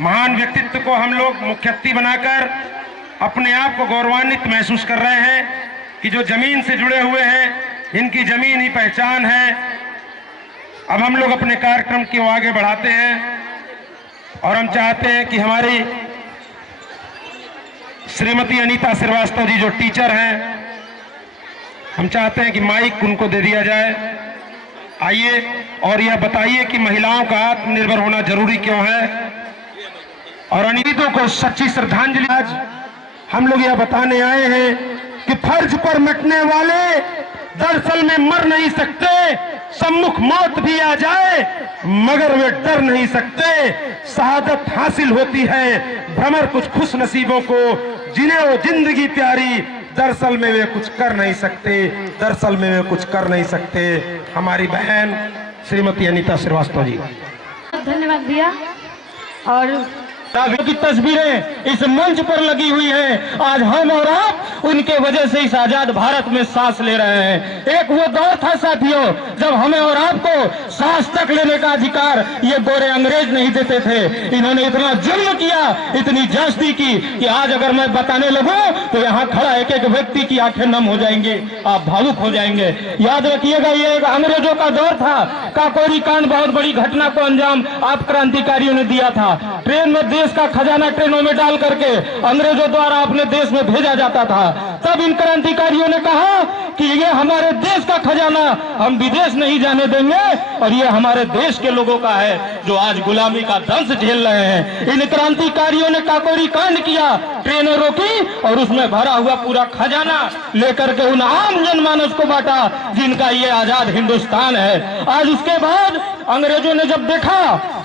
महान व्यक्तित्व को हम लोग मुख्यति बनाकर अपने आप को गौरवान्वित महसूस कर रहे हैं कि जो जमीन से जुड़े हुए हैं, इनकी जमीन ही पहचान है। अब हम लोग अपने कार्यक्रम को आगे बढ़ाते हैं और हम चाहते हैं कि हमारी श्रीमती अनीता श्रीवास्तव जी जो टीचर हैं, हम चाहते हैं कि माइक उनको दे दिया जाए। आइए और यह बताइए कि महिलाओं का आत्मनिर्भर होना जरूरी क्यों है और अनीतों को सच्ची श्रद्धांजलि। आज हम लोग यह बताने आए हैं कि फर्ज पर मिटने वाले दरअसल में मर नहीं सकते, सम्मुख मौत भी आ जाए मगर वे डर नहीं सकते। शहादत हासिल होती है भ्रमर कुछ खुश नसीबों को, जिन्हें वो जिंदगी प्यारी, दरअसल में वे कुछ कर नहीं सकते, दरअसल में वे कुछ कर नहीं सकते। हमारी बहन श्रीमती अनीता श्रीवास्तव जी, धन्यवाद भैया। और की तस्वीरें इस मंच पर लगी हुई हैं। आज हम और आप उनके वजह से इस आजाद भारत में सांस ले रहे हैं। एक वो दौर था साथियों जब हमें और आपको सांस तक लेने का अधिकार ये गोरे अंग्रेज नहीं देते थे। इन्होंने इतना जुल्म किया, इतनी ज्यादती की कि आज अगर मैं बताने लगूं तो यहाँ खड़ा एक एक व्यक्ति की आंखें नम हो जाएंगे, आप भावुक हो जाएंगे। याद रखिएगा, ये एक अंग्रेजों का दौर था। काकोरी कांड बहुत बड़ी घटना को अंजाम आप क्रांतिकारियों ने दिया था। ट्रेन में देश का खजाना ट्रेनों में डाल करके अंग्रेजों द्वारा अपने देश में भेजा जाता था। तब इन क्रांतिकारियों ने कहा कि ये हमारे देश का खजाना हम विदेश नहीं जाने देंगे और ये हमारे देश के लोगों का है जो आज गुलामी का दंश झेल रहे हैं। इन क्रांतिकारियों ने काकोरी कांड किया, ट्रेनें रोकी और उसमें भरा हुआ पूरा खजाना लेकर के उन आम जनमानस को बांटा जिनका ये आजाद हिंदुस्तान है। आज उसके बाद अंग्रेजों ने जब देखा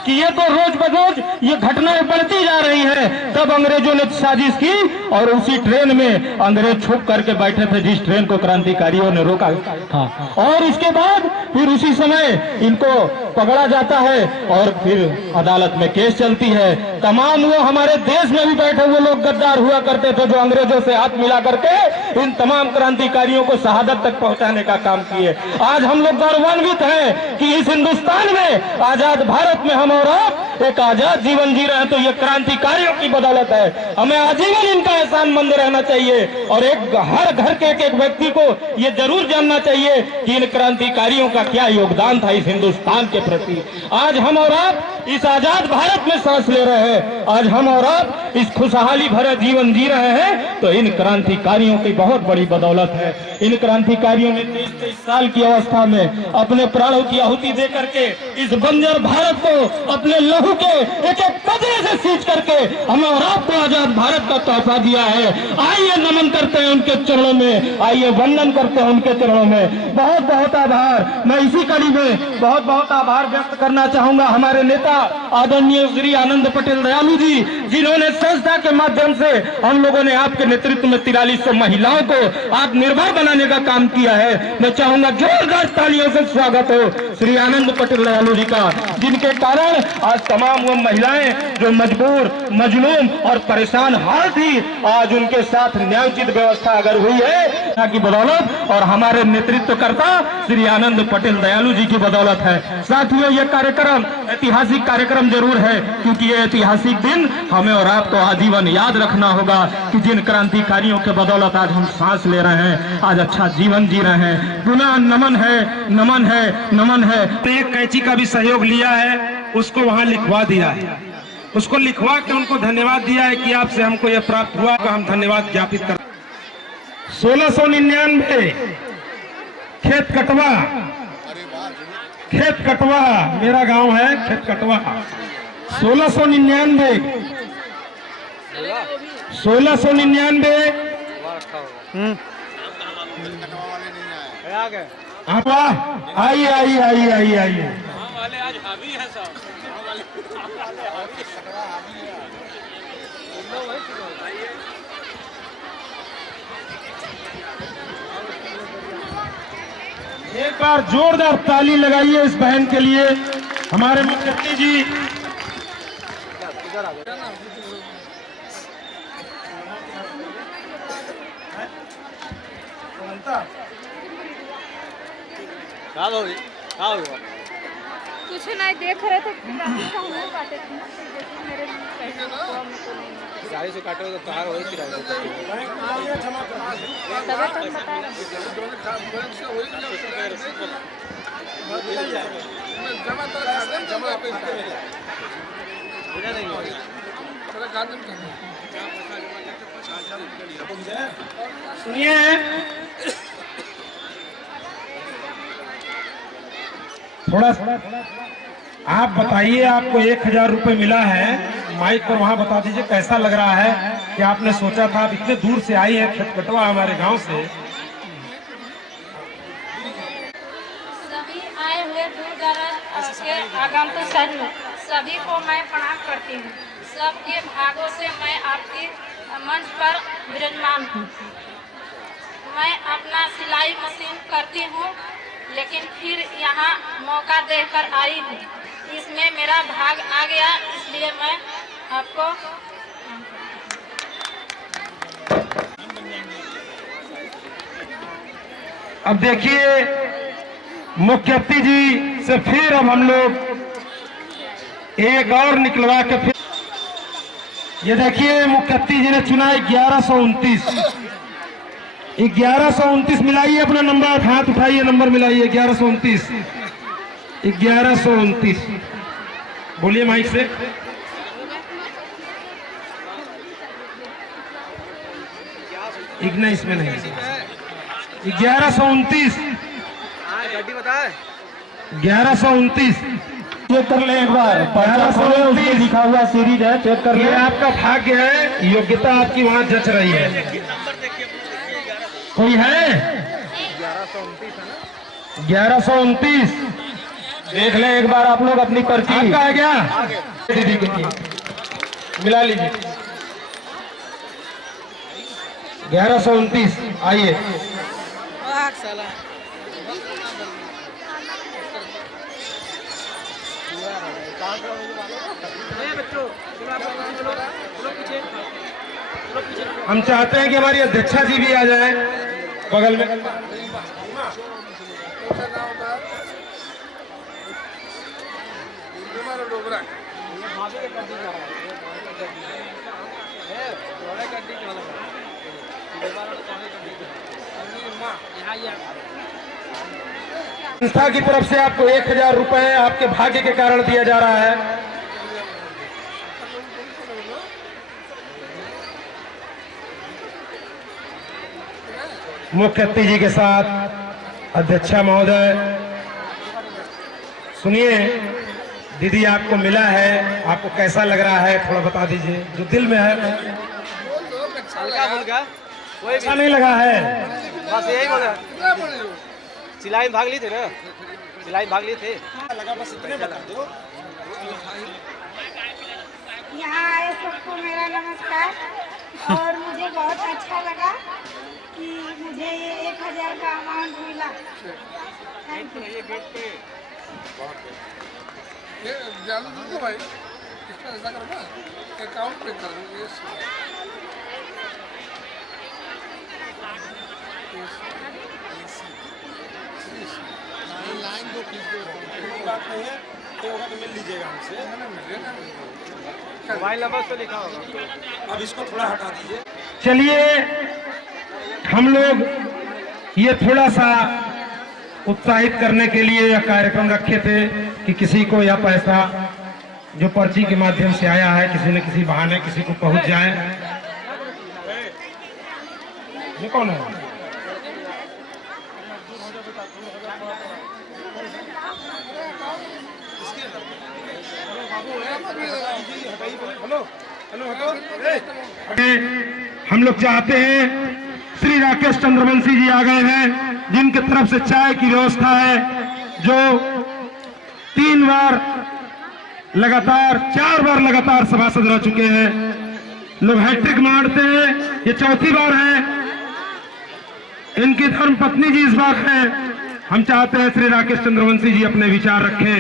कि ये तो रोज बरोज ये घटनाएं बढ़ती जा रही हैं, तब अंग्रेजों ने साजिश की और उसी ट्रेन में अंग्रेज छुप करके बैठे थे जिस ट्रेन को क्रांतिकारियों ने रोका था। और इसके बाद फिर उसी समय इनको पकड़ा जाता है और फिर अदालत में केस चलती है। तमाम वो हमारे देश में भी बैठे हुए लोग गद्दार हुआ करते थे जो अंग्रेजों से हाथ मिला करके इन तमाम क्रांतिकारियों को शहादत तक पहुंचाने का काम किए। आज हम लोग गौरवान्वित हैं कि इस हिंदुस्तान में आजाद भारत में हम और आप एक आजाद जीवन जी रहे हैं तो ये क्रांतिकारियों की बदौलत है। हमें आजीवन इनका एहसानमंद रहना चाहिए और एक हर घर के एक व्यक्ति को ये जरूर जानना चाहिए कि इन क्रांतिकारियों का क्या योगदान था इस हिंदुस्तान के प्रति। आज हम और आप इस आजाद भारत में सांस ले रहे हैं, आज हम और आप इस खुशहाली भरा जीवन जी रहे हैं तो इन क्रांतिकारियों की बहुत बड़ी बदौलत है। इन क्रांतिकारियों ने 23 साल की अवस्था में अपने प्राणों की आहुति दे करके इस बंजर भारत को अपने लहू के एक एक कदरे से सींच करके हमें और आपको आजाद भारत का तोहफा दिया है। आइए नमन करते हैं उनके चरणों में, आइए वंदन करते हैं उनके चरणों में। बहुत बहुत आभार। मैं इसी कड़ी में बहुत बहुत आभार व्यक्त करना चाहूंगा हमारे नेता आदरणीय श्री आनंद पटेल दयालु जी, जिन्होंने संस्था के माध्यम से हम लोगों ने आपके नेतृत्व में 4300 महिलाओं को आत्मनिर्भर बनाने का काम किया है। मैं चाहूंगा जोरदार तालियों से स्वागत हो श्री आनंद पटेल दयालु जी का, जिनके कारण आज तमाम वो महिलाएं जो मजबूर, मजलूम और परेशान हाल थी, आज उनके साथ न्यायोचित व्यवस्था अगर हुई है की बदौलत और हमारे नेतृत्वकर्ता श्री आनंद पटेल दयालु जी की बदौलत है। साथियों, ये कार्यक्रम ऐतिहासिक कार्यक्रम जरूर है क्योंकि ये ऐतिहासिक दिन हमें और आपको आजीवन याद रखना होगा कि जिन क्रांतिकारियों के बदौलत आज हम सांस ले रहे हैं, आज अच्छा जीवन जी रहे हैं। पुनः नमन है, नमन है, नमन है। एक कैंची का भी सहयोग लिया है, उसको वहां लिखवा दिया है, उसको लिखवा के उनको धन्यवाद दिया है कि आपसे हमको यह प्राप्त हुआ, का हम धन्यवाद ज्ञापित कर। 1699 खेत कटवा, खेत कटवा मेरा गांव है, खेत कटवा 1699 आप आइए आइए आइए आइए आइए। आज हावी है सब। एक बार जोरदार ताली लगाइए इस बहन के लिए, हमारे मुख्यमंत्री जी। कुछ नहीं देख रहे थे कि राखी का हम काटे थे ना, जैसे मेरे पैसे गाड़ी से काटे तो कार वही किराया तब हम बता रहे सुनिए, थोड़ा आप बताइए, आपको 1000 रुपए मिला है, माइक पर वहाँ बता दीजिए कैसा लग रहा है कि आपने सोचा था, आप इतने दूर से आई हैं खटकटवा हमारे गांव से। सभी आए हुए दूर दराज के आगंतुक सभी को मैं प्रणाम करती हूँ। सबके भागों से मैं आपकी मंच पर विराजमान हूँ। मैं अपना सिलाई मशीन करती हूँ, लेकिन फिर यहाँ मौका देकर आई हूँ। इसमें मेरा भाग आ गया, इसलिए मैं आपको अब देखिए, मुख्य अतिथि जी से फिर अब हम लोग एक और निकलवा के फिर ये देखिए, मुख्य अतिथि जी ने चुना 1129। 1129 मिलाइए अपना नंबर, हाथ उठाइए, नंबर मिलाइए 1129। 1129 बोलिए माइक से। इग्ना इसमें नहीं, 1129 1129 चेक कर ले एक बार। 1129 लिखा हुआ सीरीज है, चेक कर ले। आपका भाग्य है, योग्यता आपकी वहाँ जच रही है। कोई है 1129 देख ले एक बार आप लोग अपनी पर्ची। आपका है क्या? दीदी के लिए मिला लीजिए। 1129 आइए। हम चाहते हैं कि हमारी अध्यक्षा जी भी आ जाए बगल में। संस्था की तरफ से आपको 1000 रुपए आपके भाग्य के कारण दिया जा रहा है। मुख्य अतिथि जी के साथ अध्यक्षा महोदय, सुनिए, दीदी आपको मिला है, आपको कैसा लग रहा है थोड़ा बता दीजिए, जो दिल में है। अच्छा नहीं लगा है? बस यही बोला। सिलाई में भाग लिए थे ना, सिलाई में भाग लिए थे। लगा बस इतने बता दो। यहाँ आए सबको मेरा नमस्कार, और मुझे बहुत अच्छा लगा कि मुझे ये 1000 का अमाउंट मिला। Thank you. ये जालू दो भाई, इसमें ऐसा करो ना, अकाउंट पे कर दो। ये लाइन दो बात नहीं है, तो होगा तो मिल लीजिएगा हमसे। मोबाइल नंबर तो लिखा होगा। अब इसको थोड़ा हटा दीजिए। चलिए, हम लोग ये थोड़ा सा उत्साहित करने के लिए यह कार्यक्रम रखे थे कि किसी को यह पैसा जो पर्ची के माध्यम से आया है, किसी न किसी बहाने किसी को पहुंच जाए। ये कौन है? हम लोग चाहते हैं, श्री राकेश चंद्रवंशी जी आ गए हैं, जिनके तरफ से चाय की व्यवस्था है, जो 3 बार लगातार 4 बार लगातार सभासद रह चुके हैं। लोग हैट्रिक मारते हैं, ये 4थी बार है। इनकी धर्म पत्नी जी इस बार है। हम चाहते हैं श्री राकेश चंद्रवंशी जी अपने विचार रखें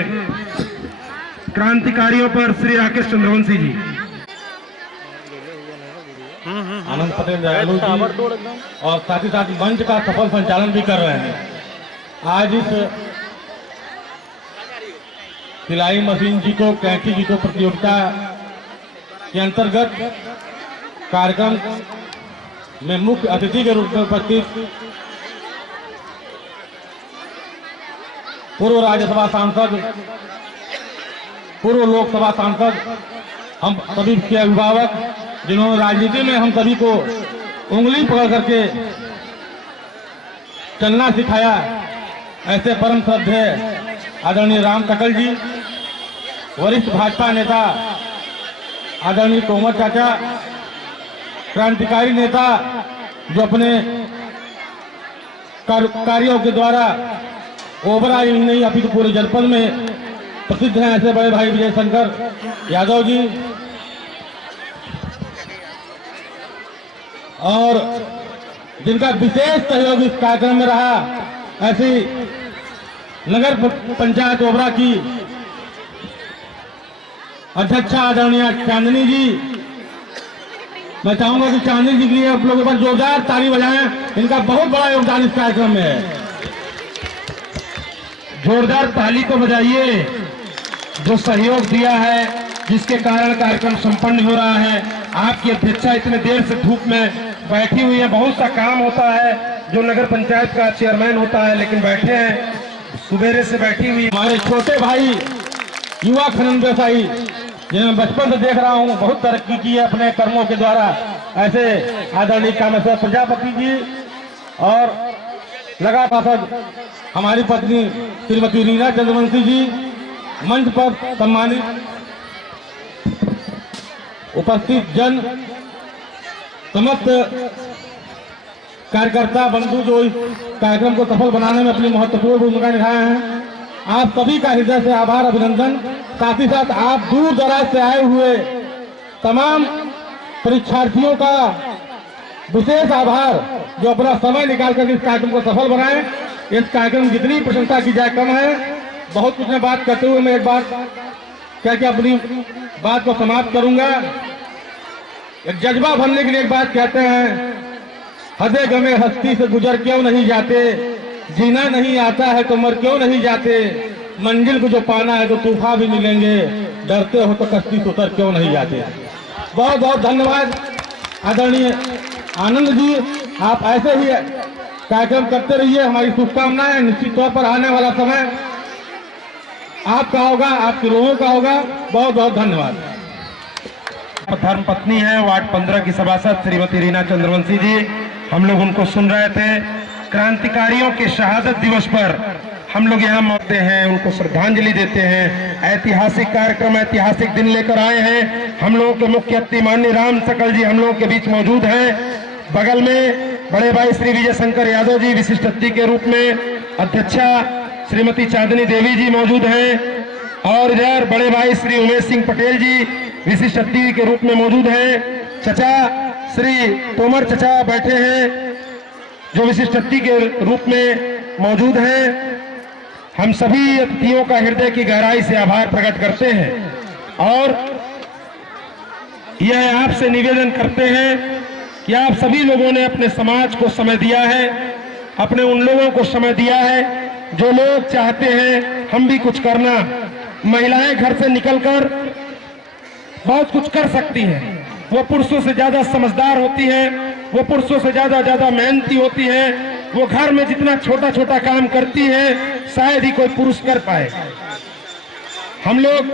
क्रांतिकारियों पर। श्री राकेश चंद्रवंशी जी। आनंद पटेल दयालु जी और साथ ही साथ मंच का सफल संचालन भी कर रहे हैं। आज इस सिलाई मशीन जीतो, कैंची जीतो प्रतियोगिता के अंतर्गत कार्यक्रम में मुख्य अतिथि के रूप में उपस्थित पूर्व राज्यसभा सांसद, पूर्व लोकसभा सांसद, हम सभी के अभिभावक जिन्होंने राजनीति में हम सभी को उंगली पकड़ करके चलना सिखाया, ऐसे परम श्रद्धेय आदरणीय राम सकल जी, वरिष्ठ भाजपा नेता आदरणीय तोमर चाचा, क्रांतिकारी नेता जो अपने कार्यों के द्वारा ओबरा ही नहीं अपितु पूरे जनपद में प्रसिद्ध हैं, ऐसे बड़े भाई विजय शंकर यादव जी, और जिनका विशेष सहयोग इस कार्यक्रम में रहा, ऐसी नगर पंचायत ओबरा की अध्यक्षा आदरणीय चांदनी जी। मैं चाहूंगा कि चांदनी जी के लिए आप लोग एक बार जोरदार ताली बजाएं, इनका बहुत बड़ा योगदान इस कार्यक्रम में है। जोरदार ताली को बजाइए, जो सहयोग दिया है, जिसके कारण कार्यक्रम संपन्न हो रहा है। आपकी अध्यक्षा इतने देर से धूप में बैठी हुई है, बहुत सा काम होता है जो नगर पंचायत का चेयरमैन होता है, लेकिन बैठे हैं, सुबेरे से बैठी हुई। हमारे छोटे भाई युवा खनन व्यवसायी जिन्हें मैं बचपन से देख रहा हूँ, बहुत तरक्की की है अपने कर्मों के द्वारा, ऐसे आदरणीय कामेश्वर प्रजापति जी, और लगातार हमारी पत्नी श्रीमती रीना चंद्रवंशी जी, मंच पर सम्मानित उपस्थित जन, समस्त कार्यकर्ता बंधु जो इस कार्यक्रम को सफल बनाने में अपनी महत्वपूर्ण भूमिका निभाए हैं, आप सभी का हृदय से आभार, अभिनंदन। साथ ही साथ आप दूर दराज से आए हुए तमाम परीक्षार्थियों का विशेष आभार, जो अपना समय निकालकर इस कार्यक्रम को सफल बनाए। इस कार्यक्रम की जितनी प्रशंसा की जाए कम है। बहुत कुछ मैं बात करते हुए मैं एक बात क्या क्या अपनी बात को समाप्त करूंगा। एक जज्बा भरने के लिए एक बात कहते हैं, हदे गमे हस्ती से गुजर क्यों नहीं जाते, जीना नहीं आता है तो मर क्यों नहीं जाते, मंजिल को जो पाना है तो तूफान भी मिलेंगे, डरते हो तो कश्ती से उतर क्यों नहीं जाते। बहुत बहुत धन्यवाद आदरणीय आनंद जी, आप ऐसे ही कार्यक्रम करते रहिए, हमारी शुभकामनाएं। निश्चित तौर पर आने वाला समय आपका होगा, आपके लोगों का होगा। बहुत बहुत धन्यवाद। धर्म पत्नी है वार्ड 15 की सभासद श्रीमती रीना चंद्रवंशी जी, हम लोग उनको सुन रहे थे। क्रांतिकारियों के शहादत दिवस पर हम लोग यहाँ मौजूद हैं, उनको श्रद्धांजलि देते हैं। ऐतिहासिक कार्यक्रम, ऐतिहासिक दिन लेकर आए हैं। हम लोगों के मुख्य अतिथि माननीय राम सकल जी हम लोगों के बीच मौजूद हैं। बगल में बड़े भाई श्री विजय शंकर यादव जी विशिष्ट अतिथि के रूप में, अध्यक्षा श्रीमती चांदनी देवी जी मौजूद हैं, और इधर बड़े भाई श्री उमेश सिंह पटेल जी विशिष्ट अतिथि के रूप में मौजूद हैं। चचा श्री तोमर चचा बैठे हैं जो विशिष्ट अतिथि के रूप में मौजूद हैं। हम सभी अतिथियों का हृदय की गहराई से आभार प्रकट करते हैं और यह आपसे निवेदन करते हैं कि आप सभी लोगों ने अपने समाज को समय दिया है, अपने उन लोगों को समय दिया है जो लोग चाहते हैं हम भी कुछ करना। महिलाएं घर से निकलकर बहुत कुछ कर सकती हैं, वो पुरुषों से ज्यादा समझदार होती हैं, वो पुरुषों से ज्यादा मेहनती होती हैं। वो घर में जितना छोटा छोटा काम करती है शायद ही कोई पुरुष कर पाए। हम लोग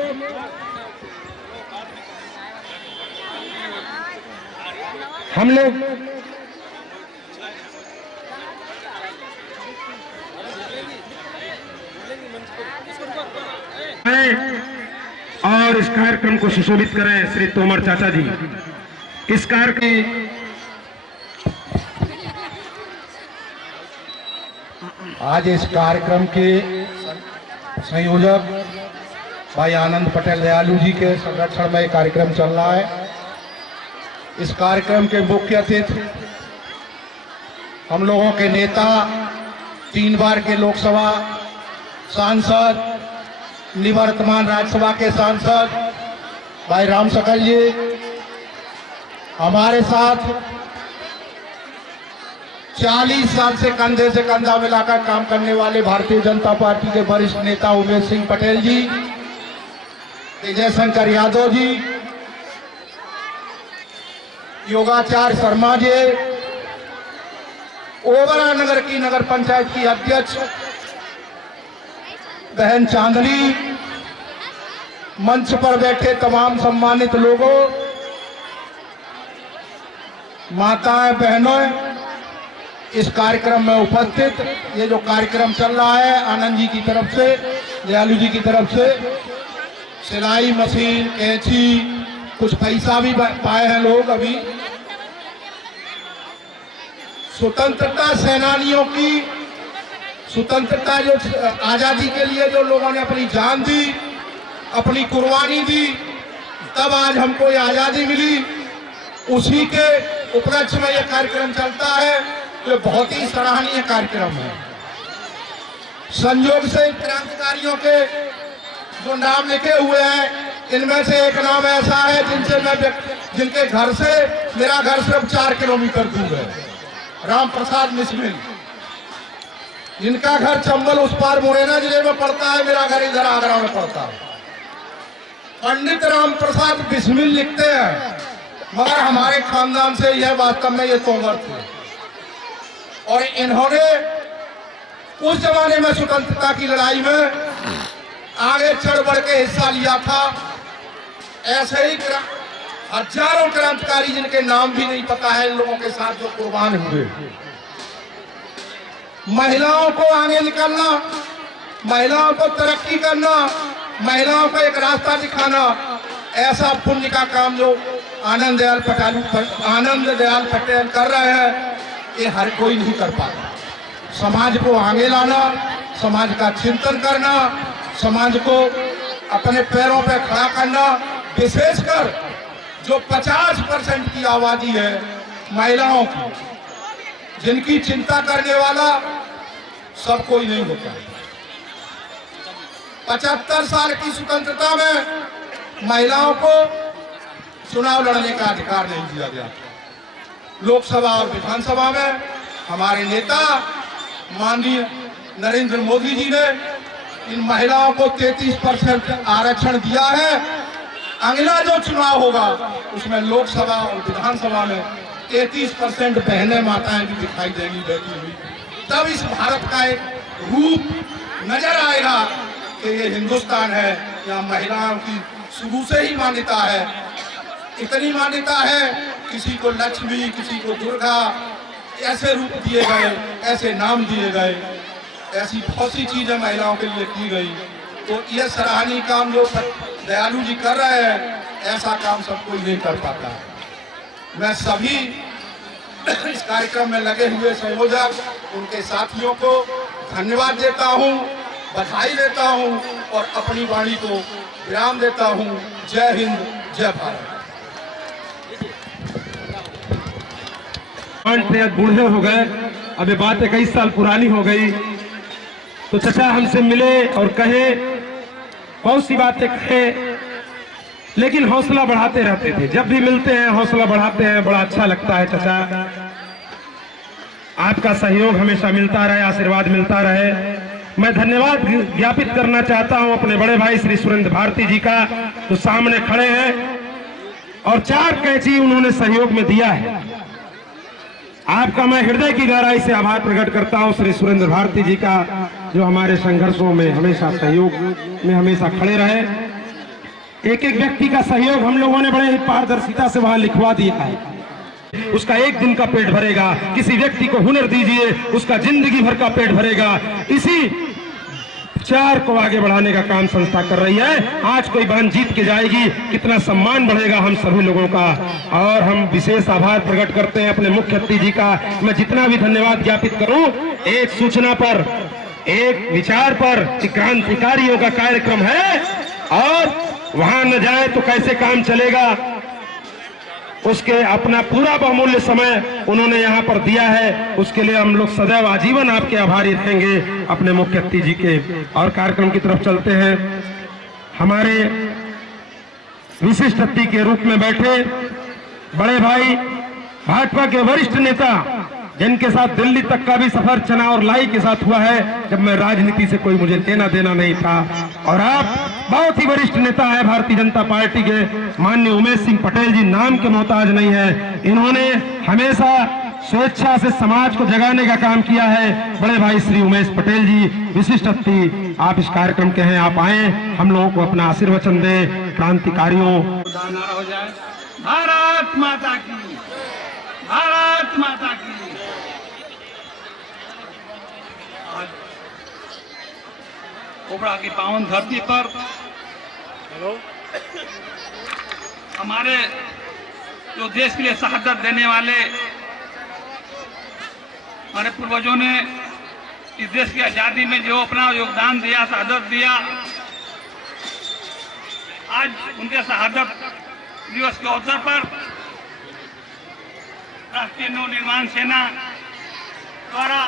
और इस कार्यक्रम को सुशोभित करें श्री तोमर चाचा जी। इस कार्यक्रम आज इस कार्यक्रम के संयोजक भाई आनंद पटेल दयालु जी के संरक्षण में कार्यक्रम चल रहा है। इस कार्यक्रम के मुख्य अतिथि हम लोगों के नेता, 3 बार के लोकसभा सांसद, निवर्तमान राज्यसभा के सांसद भाई राम सकल जी, हमारे साथ 40 साल से कंधे से कंधा मिलाकर काम करने वाले भारतीय जनता पार्टी के वरिष्ठ नेता उमेश सिंह पटेल जी, विजय शंकर यादव जी, योगाचार्य शर्मा जी, ओबरा नगर की नगर पंचायत की अध्यक्ष बहन चांदनी, मंच पर बैठे तमाम सम्मानित लोगों, माताएं, बहनों, इस कार्यक्रम में उपस्थित, ये जो कार्यक्रम चल रहा है आनंद जी की तरफ से, दयालु जी की तरफ से, सिलाई मशीन, कैंची, कुछ पैसा भी पाए हैं लोग अभी। स्वतंत्रता सेनानियों की, स्वतंत्रता जो आजादी के लिए जो लोगों ने अपनी जान दी, अपनी कुर्बानी दी, तब आज हमको ये आजादी मिली, उसी के उपलक्ष्य में यह कार्यक्रम चलता है। ये बहुत ही सराहनीय कार्यक्रम है। संयोग से क्रांतिकारियों के जो नाम लिखे हुए हैं, इनमें से एक नाम ऐसा है जिनके घर से मेरा घर सिर्फ 4 किलोमीटर दूर है, राम प्रसाद बिस्मिल। इनका घर चंबल उस पार मुरैना जिले में पड़ता है, मेरा घर इधर आगरा में पड़ता है। पंडित राम प्रसाद बिस्मिल लिखते हैं, मगर हमारे खानदान से यह वास्तव में ये तोमर थे, और इन्होंने उस जमाने में स्वतंत्रता की लड़ाई में आगे चढ़ बढ़ के हिस्सा लिया था। ऐसे ही हजारों क्रांतिकारी जिनके नाम भी नहीं पता है, इन लोगों के साथ जो कुर्बान हुए। महिलाओं को आगे निकलना, महिलाओं को तरक्की करना, महिलाओं को एक रास्ता दिखाना, ऐसा पुण्य का काम जो आनंद दयाल पटेल कर रहे हैं, ये हर कोई नहीं कर पाता। समाज को आगे लाना, समाज का चिंतन करना, समाज को अपने पैरों पर खड़ा करना, विशेषकर जो 50% की आबादी है महिलाओं की, जिनकी चिंता करने वाला सब कोई नहीं होता। 75 साल की स्वतंत्रता में महिलाओं को चुनाव लड़ने का अधिकार नहीं दिया गया। लोकसभा और विधानसभा में हमारे नेता माननीय नरेंद्र मोदी जी ने इन महिलाओं को 33% आरक्षण दिया है। अगला जो चुनाव होगा उसमें लोकसभा और विधानसभा में 33% बहनें, माताएं भी दिखाई देंगी बैठी हुई। तब इस भारत का एक रूप नजर आएगा कि ये हिंदुस्तान है, यहाँ महिलाओं की शुरू से ही मान्यता है। इतनी मान्यता है, किसी को लक्ष्मी, किसी को दुर्गा, ऐसे रूप दिए गए, ऐसे नाम दिए गए, ऐसी बहुत सी चीजें महिलाओं के लिए की गई। तो यह सराहनीय काम जो दयालु जी कर रहे हैं, ऐसा काम सब कोई नहीं कर पाता। मैं सभी इस कार्यक्रम में लगे हुए संयोजक, उनके साथियों को धन्यवाद देता हूं, बधाई देता हूं और अपनी वाणी को विराम देता हूं। जय हिंद, जय भारत। बूढ़े हो गए, अब ये बात 21 साल पुरानी हो गई, तो चचा हमसे मिले और कहे, बहुत सी बातें कहे, लेकिन हौसला बढ़ाते रहते थे। जब भी मिलते हैं हौसला बढ़ाते हैं, बड़ा अच्छा लगता है। चचा, आपका सहयोग हमेशा मिलता रहे, आशीर्वाद मिलता रहे। मैं धन्यवाद ज्ञापित करना चाहता हूं अपने बड़े भाई श्री सुरेंद्र भारती जी का, जो सामने खड़े हैं और 4 कैंची उन्होंने सहयोग में दिया है। आपका मैं हृदय की गहराई से आभार प्रकट करता हूं श्री सुरेंद्र भारती जी का, जो हमारे संघर्षों में हमेशा सहयोग में हमेशा खड़े रहे। एक एक व्यक्ति का सहयोग हम लोगों ने बड़े ही पारदर्शिता से वहां लिखवा दिया है। उसका एक दिन का पेट भरेगा। किसी व्यक्ति को हुनर दीजिए, उसका जिंदगी भर का पेट भरेगा। इसी विचार को आगे बढ़ाने का काम संस्था कर रही है। आज कोई बहन जीत के जाएगी, कितना सम्मान बढ़ेगा हम सभी लोगों का। और हम विशेष आभार प्रकट करते हैं अपने मुख्य अतिथि जी का। मैं जितना भी धन्यवाद ज्ञापित करूं, एक सूचना पर, एक विचार पर, क्रांतिकारियों का कार्यक्रम है और वहां न जाए तो कैसे काम चलेगा, उसके अपना पूरा बहुमूल्य समय उन्होंने यहाँ पर दिया है। उसके लिए हम लोग सदैव आजीवन आपके आभारी रहेंगे, अपने मुख्य अतिथि जी के। और कार्यक्रम की तरफ चलते हैं। हमारे विशिष्ट अतिथि के रूप में बैठे बड़े भाई, भाजपा के वरिष्ठ नेता, जिनके साथ दिल्ली तक का भी सफर चना और लाई के साथ हुआ है, जब मैं राजनीति से कोई मुझे लेना देना नहीं था। और आप बहुत ही वरिष्ठ नेता है भारतीय जनता पार्टी के, माननीय उमेश सिंह पटेल जी नाम के मोहताज नहीं है। इन्होंने हमेशा स्वेच्छा से समाज को जगाने का काम किया है। बड़े भाई श्री उमेश पटेल जी विशिष्ट अतिथि आप इस कार्यक्रम के हैं, आप आए, हम लोगों को अपना आशीर्वचन दें। क्रांतिकारियों हो जाए। भारत माता की, भारत माता की। आज कोबरा की पावन धरती पर हमारे जो देश के लिए शहादत देने वाले हमारे पूर्वजों ने इस देश की आजादी में जो अपना योगदान दिया, शहादत दिया, आज उनके शहादत दिवस के अवसर पर राष्ट्रीय नव निर्माण सेना द्वारा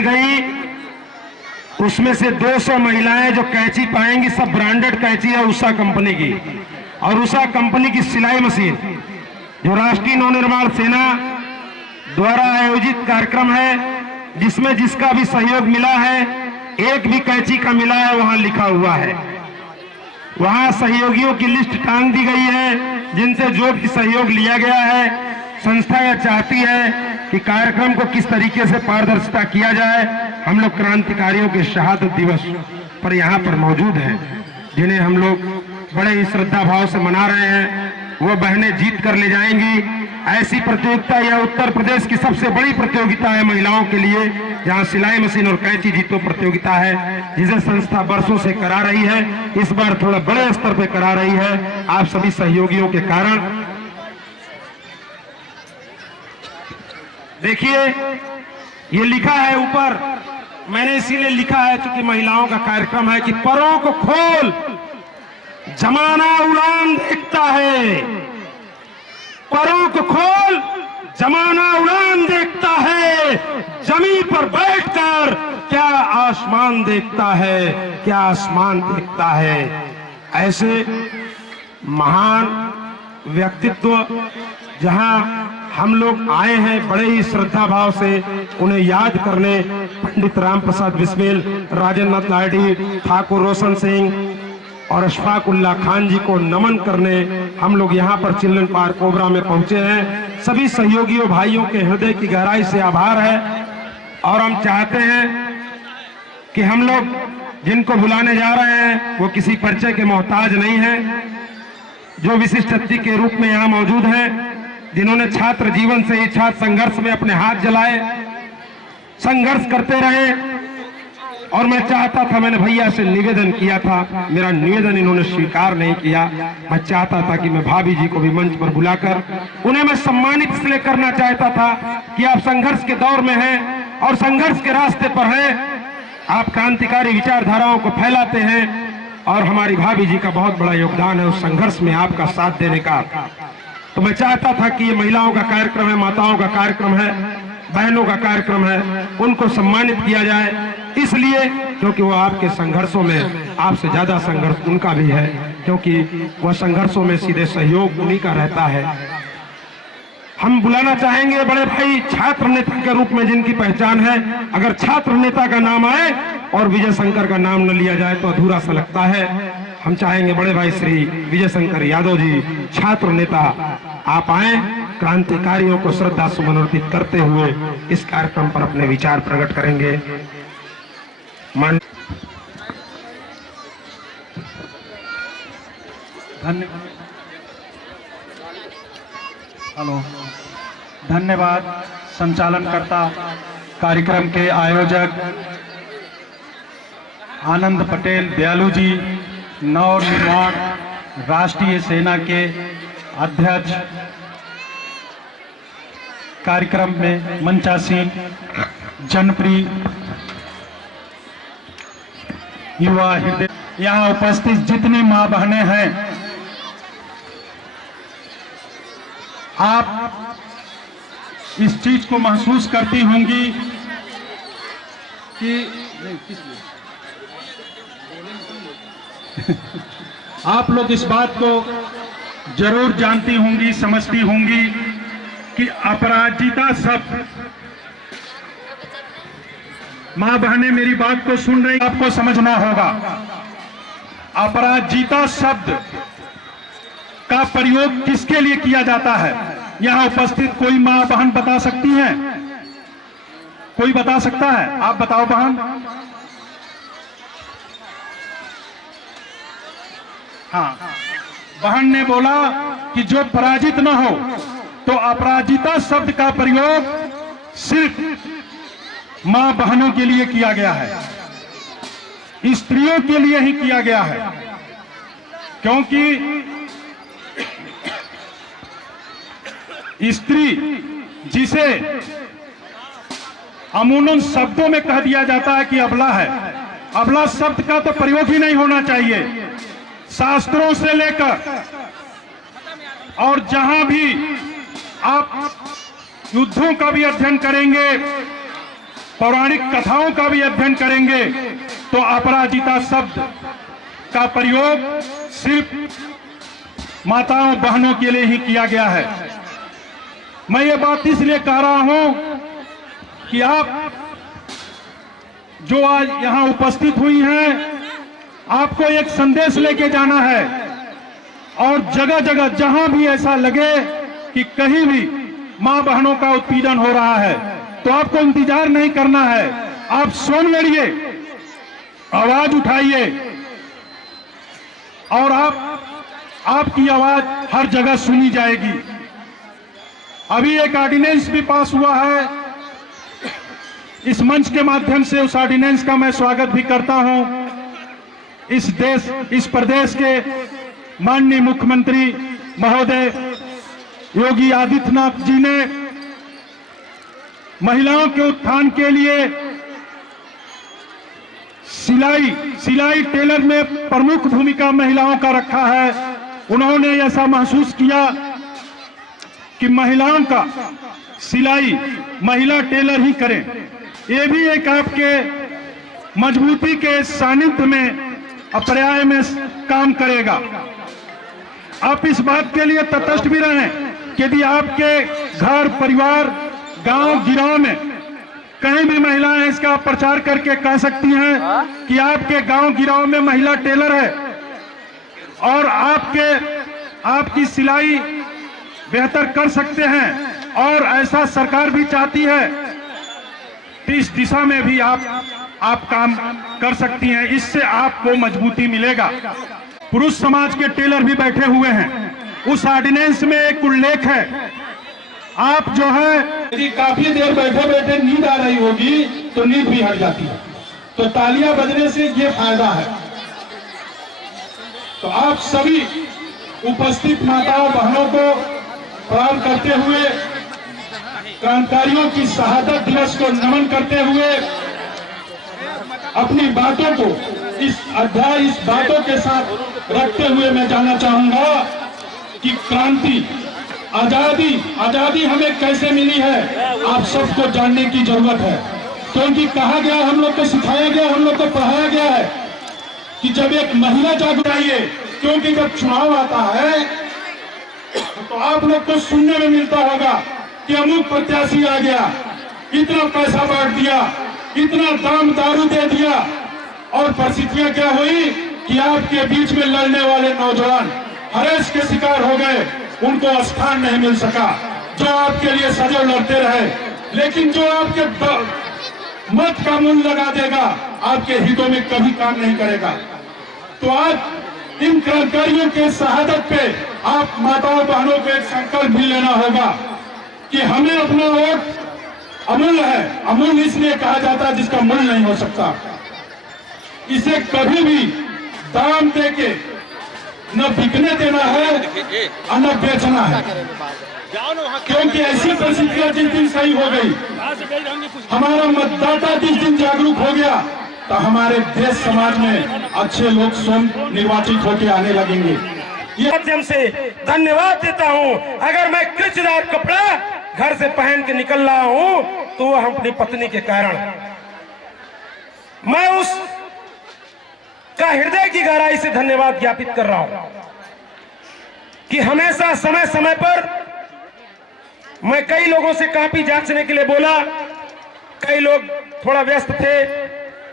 गई, उसमें से 200 महिलाएं जो कैंची पाएंगी सब ब्रांडेड कैंची है उषा कंपनी की, और उषा कंपनी की सिलाई मशीन जो राष्ट्रीय नवनिर्माण सेना द्वारा आयोजित कार्यक्रम है, जिसमें जिसका भी सहयोग मिला है, एक भी कैंची का मिला है वहां लिखा हुआ है, वहां सहयोगियों की लिस्ट टांग दी गई है जिनसे जो भी सहयोग लिया गया है। संस्था यह चाहती है कि कार्यक्रम को किस तरीके से पारदर्शिता किया जाए। हम लोग क्रांतिकारियों के शहादत दिवस पर यहाँ पर मौजूद हैं, जिन्हें हम लोग बड़े ही श्रद्धा भाव से मना रहे हैं। वो बहनें जीत कर ले जाएंगी। ऐसी प्रतियोगिता यह उत्तर प्रदेश की सबसे बड़ी प्रतियोगिता है महिलाओं के लिए, जहां सिलाई मशीन और कैंची जीतो प्रतियोगिता है, जिसे संस्था वर्षों से करा रही है। इस बार थोड़ा बड़े स्तर पे करा रही है आप सभी सहयोगियों के कारण। देखिए ये लिखा है ऊपर, मैंने इसीलिए लिखा है क्योंकि महिलाओं का कार्यक्रम है कि परों को खोल जमाना उड़ान देखता है, परों को खोल जमाना उड़ान देखता है, जमीन पर बैठकर क्या आसमान देखता है, क्या आसमान देखता है। ऐसे महान व्यक्तित्व जहां हम लोग आए हैं बड़े ही श्रद्धा भाव से उन्हें याद करने, पंडित राम प्रसाद बिस्मिल, राजेंद्र नाथ लाहिड़ी, ठाकुर रोशन सिंह और अशफाक उल्लाह खान जी को नमन करने हम लोग यहाँ पर चिल्ड्रन पार्क कोबरा में पहुंचे हैं। सभी सहयोगियों भाइयों के हृदय की गहराई से आभार है, और हम चाहते हैं कि हम लोग जिनको बुलाने जा रहे हैं वो किसी परिचय के मोहताज नहीं है। जो विशिष्ट अतिथि के रूप में यहाँ मौजूद हैं, जिन्होंने छात्र जीवन से ही छात्र संघर्ष में अपने हाथ जलाए, संघर्ष करते रहे, और मैं चाहता था, मैंने भैया से निवेदन किया था, मेरा निवेदन इन्होंने स्वीकार नहीं किया। मैं चाहता था कि मैं भाभी जी को भी मंच पर बुलाकर उन्हें मैं सम्मानित इसलिए करना चाहता था कि आप संघर्ष के दौर में हैं और संघर्ष के रास्ते पर हैं, आप क्रांतिकारी विचारधाराओं को फैलाते हैं, और हमारी भाभी जी का बहुत बड़ा योगदान है उस संघर्ष में आपका साथ देने का। तो मैं चाहता था कि ये महिलाओं का कार्यक्रम है, माताओं का कार्यक्रम है, बहनों का कार्यक्रम है, उनको सम्मानित किया जाए, इसलिए क्योंकि वो आपके संघर्षों में आपसे ज्यादा संघर्ष उनका भी है, क्योंकि वह संघर्षों में सीधे सहयोग उन्हीं का रहता है। हम बुलाना चाहेंगे बड़े भाई छात्र नेता के रूप में जिनकी पहचान है। अगर छात्र नेता का नाम आए और विजय शंकर का नाम न लिया जाए तो अधूरा सा लगता है। हम चाहेंगे बड़े भाई श्री विजय शंकर यादव जी छात्र नेता आप आए, क्रांतिकारियों को श्रद्धा सुमन अर्पित करते हुए इस कार्यक्रम पर अपने विचार प्रकट करेंगे। हेलो, धन्यवाद संचालनकर्ता कार्यक्रम के आयोजक आनंद पटेल दयालु जी, नवनिर्माण राष्ट्रीय सेना के अध्यक्ष, कार्यक्रम में मंचासीन जनप्रिय युवा हृदय, यहाँ उपस्थित जितनी माँ बहनें हैं, आप इस चीज को महसूस करती होंगी कि आप लोग इस बात को जरूर जानती होंगी, समझती होंगी कि अपराजिता शब्द माँ बहनें मेरी बात को सुन रही, आपको समझना होगा। अपराजिता शब्द का प्रयोग किसके लिए किया जाता है? यहाँ उपस्थित कोई माँ बहन बता सकती हैं? कोई बता सकता है? आप बताओ बहन। हाँ, बहन ने बोला कि जो पराजित न हो, तो अपराजिता शब्द का प्रयोग सिर्फ मां बहनों के लिए किया गया है, स्त्रियों के लिए ही किया गया है, क्योंकि स्त्री जिसे अमूमन शब्दों में कह दिया जाता है कि अबला है, अबला शब्द का तो प्रयोग ही नहीं होना चाहिए। शास्त्रों से लेकर और जहां भी आप युद्धों का भी अध्ययन करेंगे, पौराणिक कथाओं का भी अध्ययन करेंगे, तो अपराजिता शब्द का प्रयोग सिर्फ माताओं बहनों के लिए ही किया गया है। मैं ये बात इसलिए कह रहा हूं कि आप जो आज यहां उपस्थित हुई हैं, आपको एक संदेश लेके जाना है, और जगह जगह जहां भी ऐसा लगे कि कहीं भी मां बहनों का उत्पीड़न हो रहा है, तो आपको इंतजार नहीं करना है, आप स्वयं लड़िए, आवाज उठाइए, और आपकी आवाज हर जगह सुनी जाएगी। अभी एक ऑर्डिनेंस भी पास हुआ है, इस मंच के माध्यम से उस ऑर्डिनेंस का मैं स्वागत भी करता हूं। इस प्रदेश के माननीय मुख्यमंत्री महोदय योगी आदित्यनाथ जी ने महिलाओं के उत्थान के लिए सिलाई टेलर में प्रमुख भूमिका महिलाओं का रखा है। उन्होंने ऐसा महसूस किया कि महिलाओं का सिलाई महिला टेलर ही करें। ये भी एक आपके मजबूती के सानिध्य में अपर्याय में काम करेगा। आप इस बात के लिए तटस्थ भी रहें कि यदि आपके घर परिवार गांव गिराव में कहीं भी महिलाएं इसका प्रचार करके कह सकती हैं कि आपके गांव गिराव में महिला टेलर है और आपकी सिलाई बेहतर कर सकते हैं, और ऐसा सरकार भी चाहती है, तो इस दिशा में भी आप काम कर सकती हैं। इससे आपको मजबूती मिलेगा। पुरुष समाज के टेलर भी बैठे हुए हैं। उस ऑर्डिनेंस में एक उल्लेख है, आप जो है यदि काफी देर बैठे बैठे नींद आ रही होगी तो नींद भी हट जाती है, तो तालियां बजने से ये फायदा है। तो आप सभी उपस्थित माताओं बहनों को प्रणाम करते हुए, क्रांतिकारियों की शहादत दिवस को नमन करते हुए, अपनी बातों को इस बातों के साथ रखते हुए मैं जानना चाहूंगा कि क्रांति आजादी हमें कैसे मिली है, आप सबको जानने की जरूरत है। क्योंकि कहा गया, हम लोग को सिखाया गया, हम लोग को पढ़ाया गया है कि जब एक महिला जागरूक आइए, क्योंकि जब चुनाव आता है तो आप लोग को सुनने में मिलता होगा कि अमुक प्रत्याशी आ गया, इतना पैसा बांट दिया, इतना दाम दारू दे दिया, और परिस्थितियां क्या हुई कि आपके बीच में लड़ने वाले नौजवान हरेश के शिकार हो गए, उनको स्थान नहीं मिल सका। जो आपके लिए सदैव लड़ते रहे, लेकिन जो आपके मत का मूल्य लगा देगा, आपके हितों में कभी काम नहीं करेगा। तो आज इन क्रांतिकारियों के शहादत पे आप माताओं बहनों को एक संकल्प भी लेना होगा कि हमें अपना वोट अमूल्य है। अमूल्य इसलिए कहा जाता है जिसका मूल्य नहीं हो सकता। इसे कभी भी दाम देके न बिकने देना है और न बेचना है, क्योंकि ऐसी परिस्थितियां जिस दिन सही हो गई, हमारा मतदाता जिस दिन जागरूक हो गया, तो हमारे देश समाज में अच्छे लोग स्वयं निर्वाचित होकर आने लगेंगे। ये माध्यम से धन्यवाद देता हूँ। अगर मैं कृचदार कपड़ा घर से पहन के निकल रहा हूँ तो वो हम अपनी पत्नी के कारण, मैं उस का हृदय की गहराई से धन्यवाद ज्ञापित कर रहा हूं कि हमेशा समय समय पर मैं कई लोगों से कापी जांचने के लिए बोला, कई लोग थोड़ा व्यस्त थे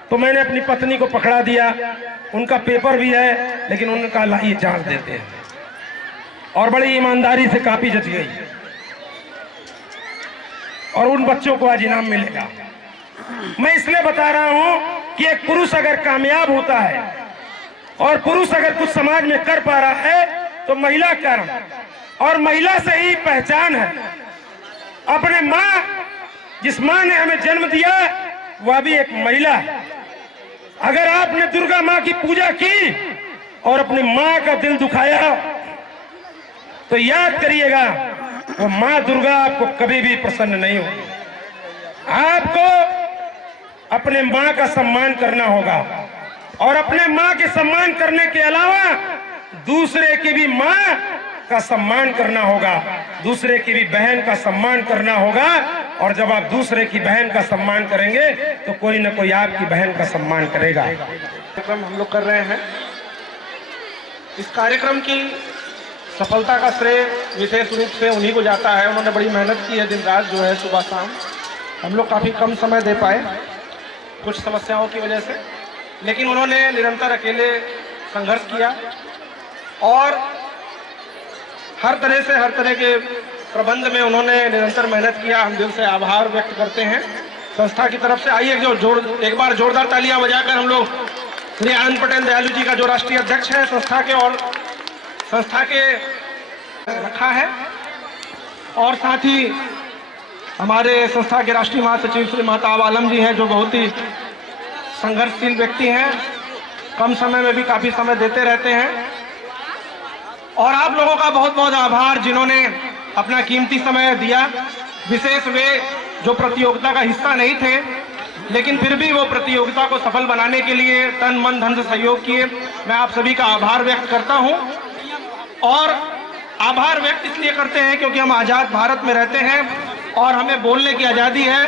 तो मैंने अपनी पत्नी को पकड़ा दिया, उनका पेपर भी है लेकिन उनका लाइए जांच देते हैं, और बड़ी ईमानदारी से कापी जच गई और उन बच्चों को आज इनाम मिलेगा। मैं इसलिए बता रहा हूं कि एक पुरुष अगर कामयाब होता है और पुरुष अगर कुछ समाज में कर पा रहा है तो महिला कर्म, और महिला से ही पहचान है। अपने माँ, जिस माँ ने हमें जन्म दिया वह भी एक महिला है। अगर आपने दुर्गा माँ की पूजा की और अपनी माँ का दिल दुखाया तो याद करिएगा वो माँ दुर्गा आपको कभी भी प्रसन्न नहीं होगी। आपको अपने माँ का सम्मान करना होगा, और अपने माँ के सम्मान करने के अलावा दूसरे की भी माँ का सम्मान करना होगा, दूसरे की भी बहन का सम्मान करना होगा। और जब आप दूसरे की बहन का सम्मान करेंगे तो कोई ना कोई आपकी बहन का सम्मान करेगा। कार्यक्रम हम लोग कर रहे हैं। इस कार्यक्रम की सफलता का श्रेय विशेष रूप से उन्हीं को जाता है। उन्होंने बड़ी मेहनत की है, दिन रात जो है, सुबह शाम। हम लोग काफ़ी कम समय दे पाए कुछ समस्याओं की वजह से, लेकिन उन्होंने निरंतर अकेले संघर्ष किया और हर तरह के प्रबंध में उन्होंने निरंतर मेहनत किया। हम दिल से आभार व्यक्त करते हैं संस्था की तरफ से। आइए एक बार जोरदार तालियां बजाकर हम लोग श्री आनंद पटेल दयालु जी का, जो राष्ट्रीय अध्यक्ष है संस्था के, और संस्था के रखा है, और साथ ही हमारे संस्था के राष्ट्रीय महासचिव श्री महताब आलम जी हैं, जो बहुत ही संघर्षशील व्यक्ति हैं, कम समय में भी काफी समय देते रहते हैं। और आप लोगों का बहुत बहुत आभार जिन्होंने अपना कीमती समय दिया। विशेष वे जो प्रतियोगिता का हिस्सा नहीं थे लेकिन फिर भी वो प्रतियोगिता को सफल बनाने के लिए तन मन धन से सहयोग किए। मैं आप सभी का आभार व्यक्त करता हूं, और आभार व्यक्त इसलिए करते हैं क्योंकि हम आज़ाद भारत में रहते हैं और हमें बोलने की आज़ादी है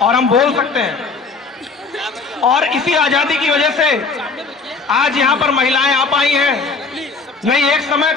और हम बोल सकते हैं। और इसी आज़ादी की वजह से आज यहाँ पर महिलाएं आ पाई हैं। नहीं, एक समय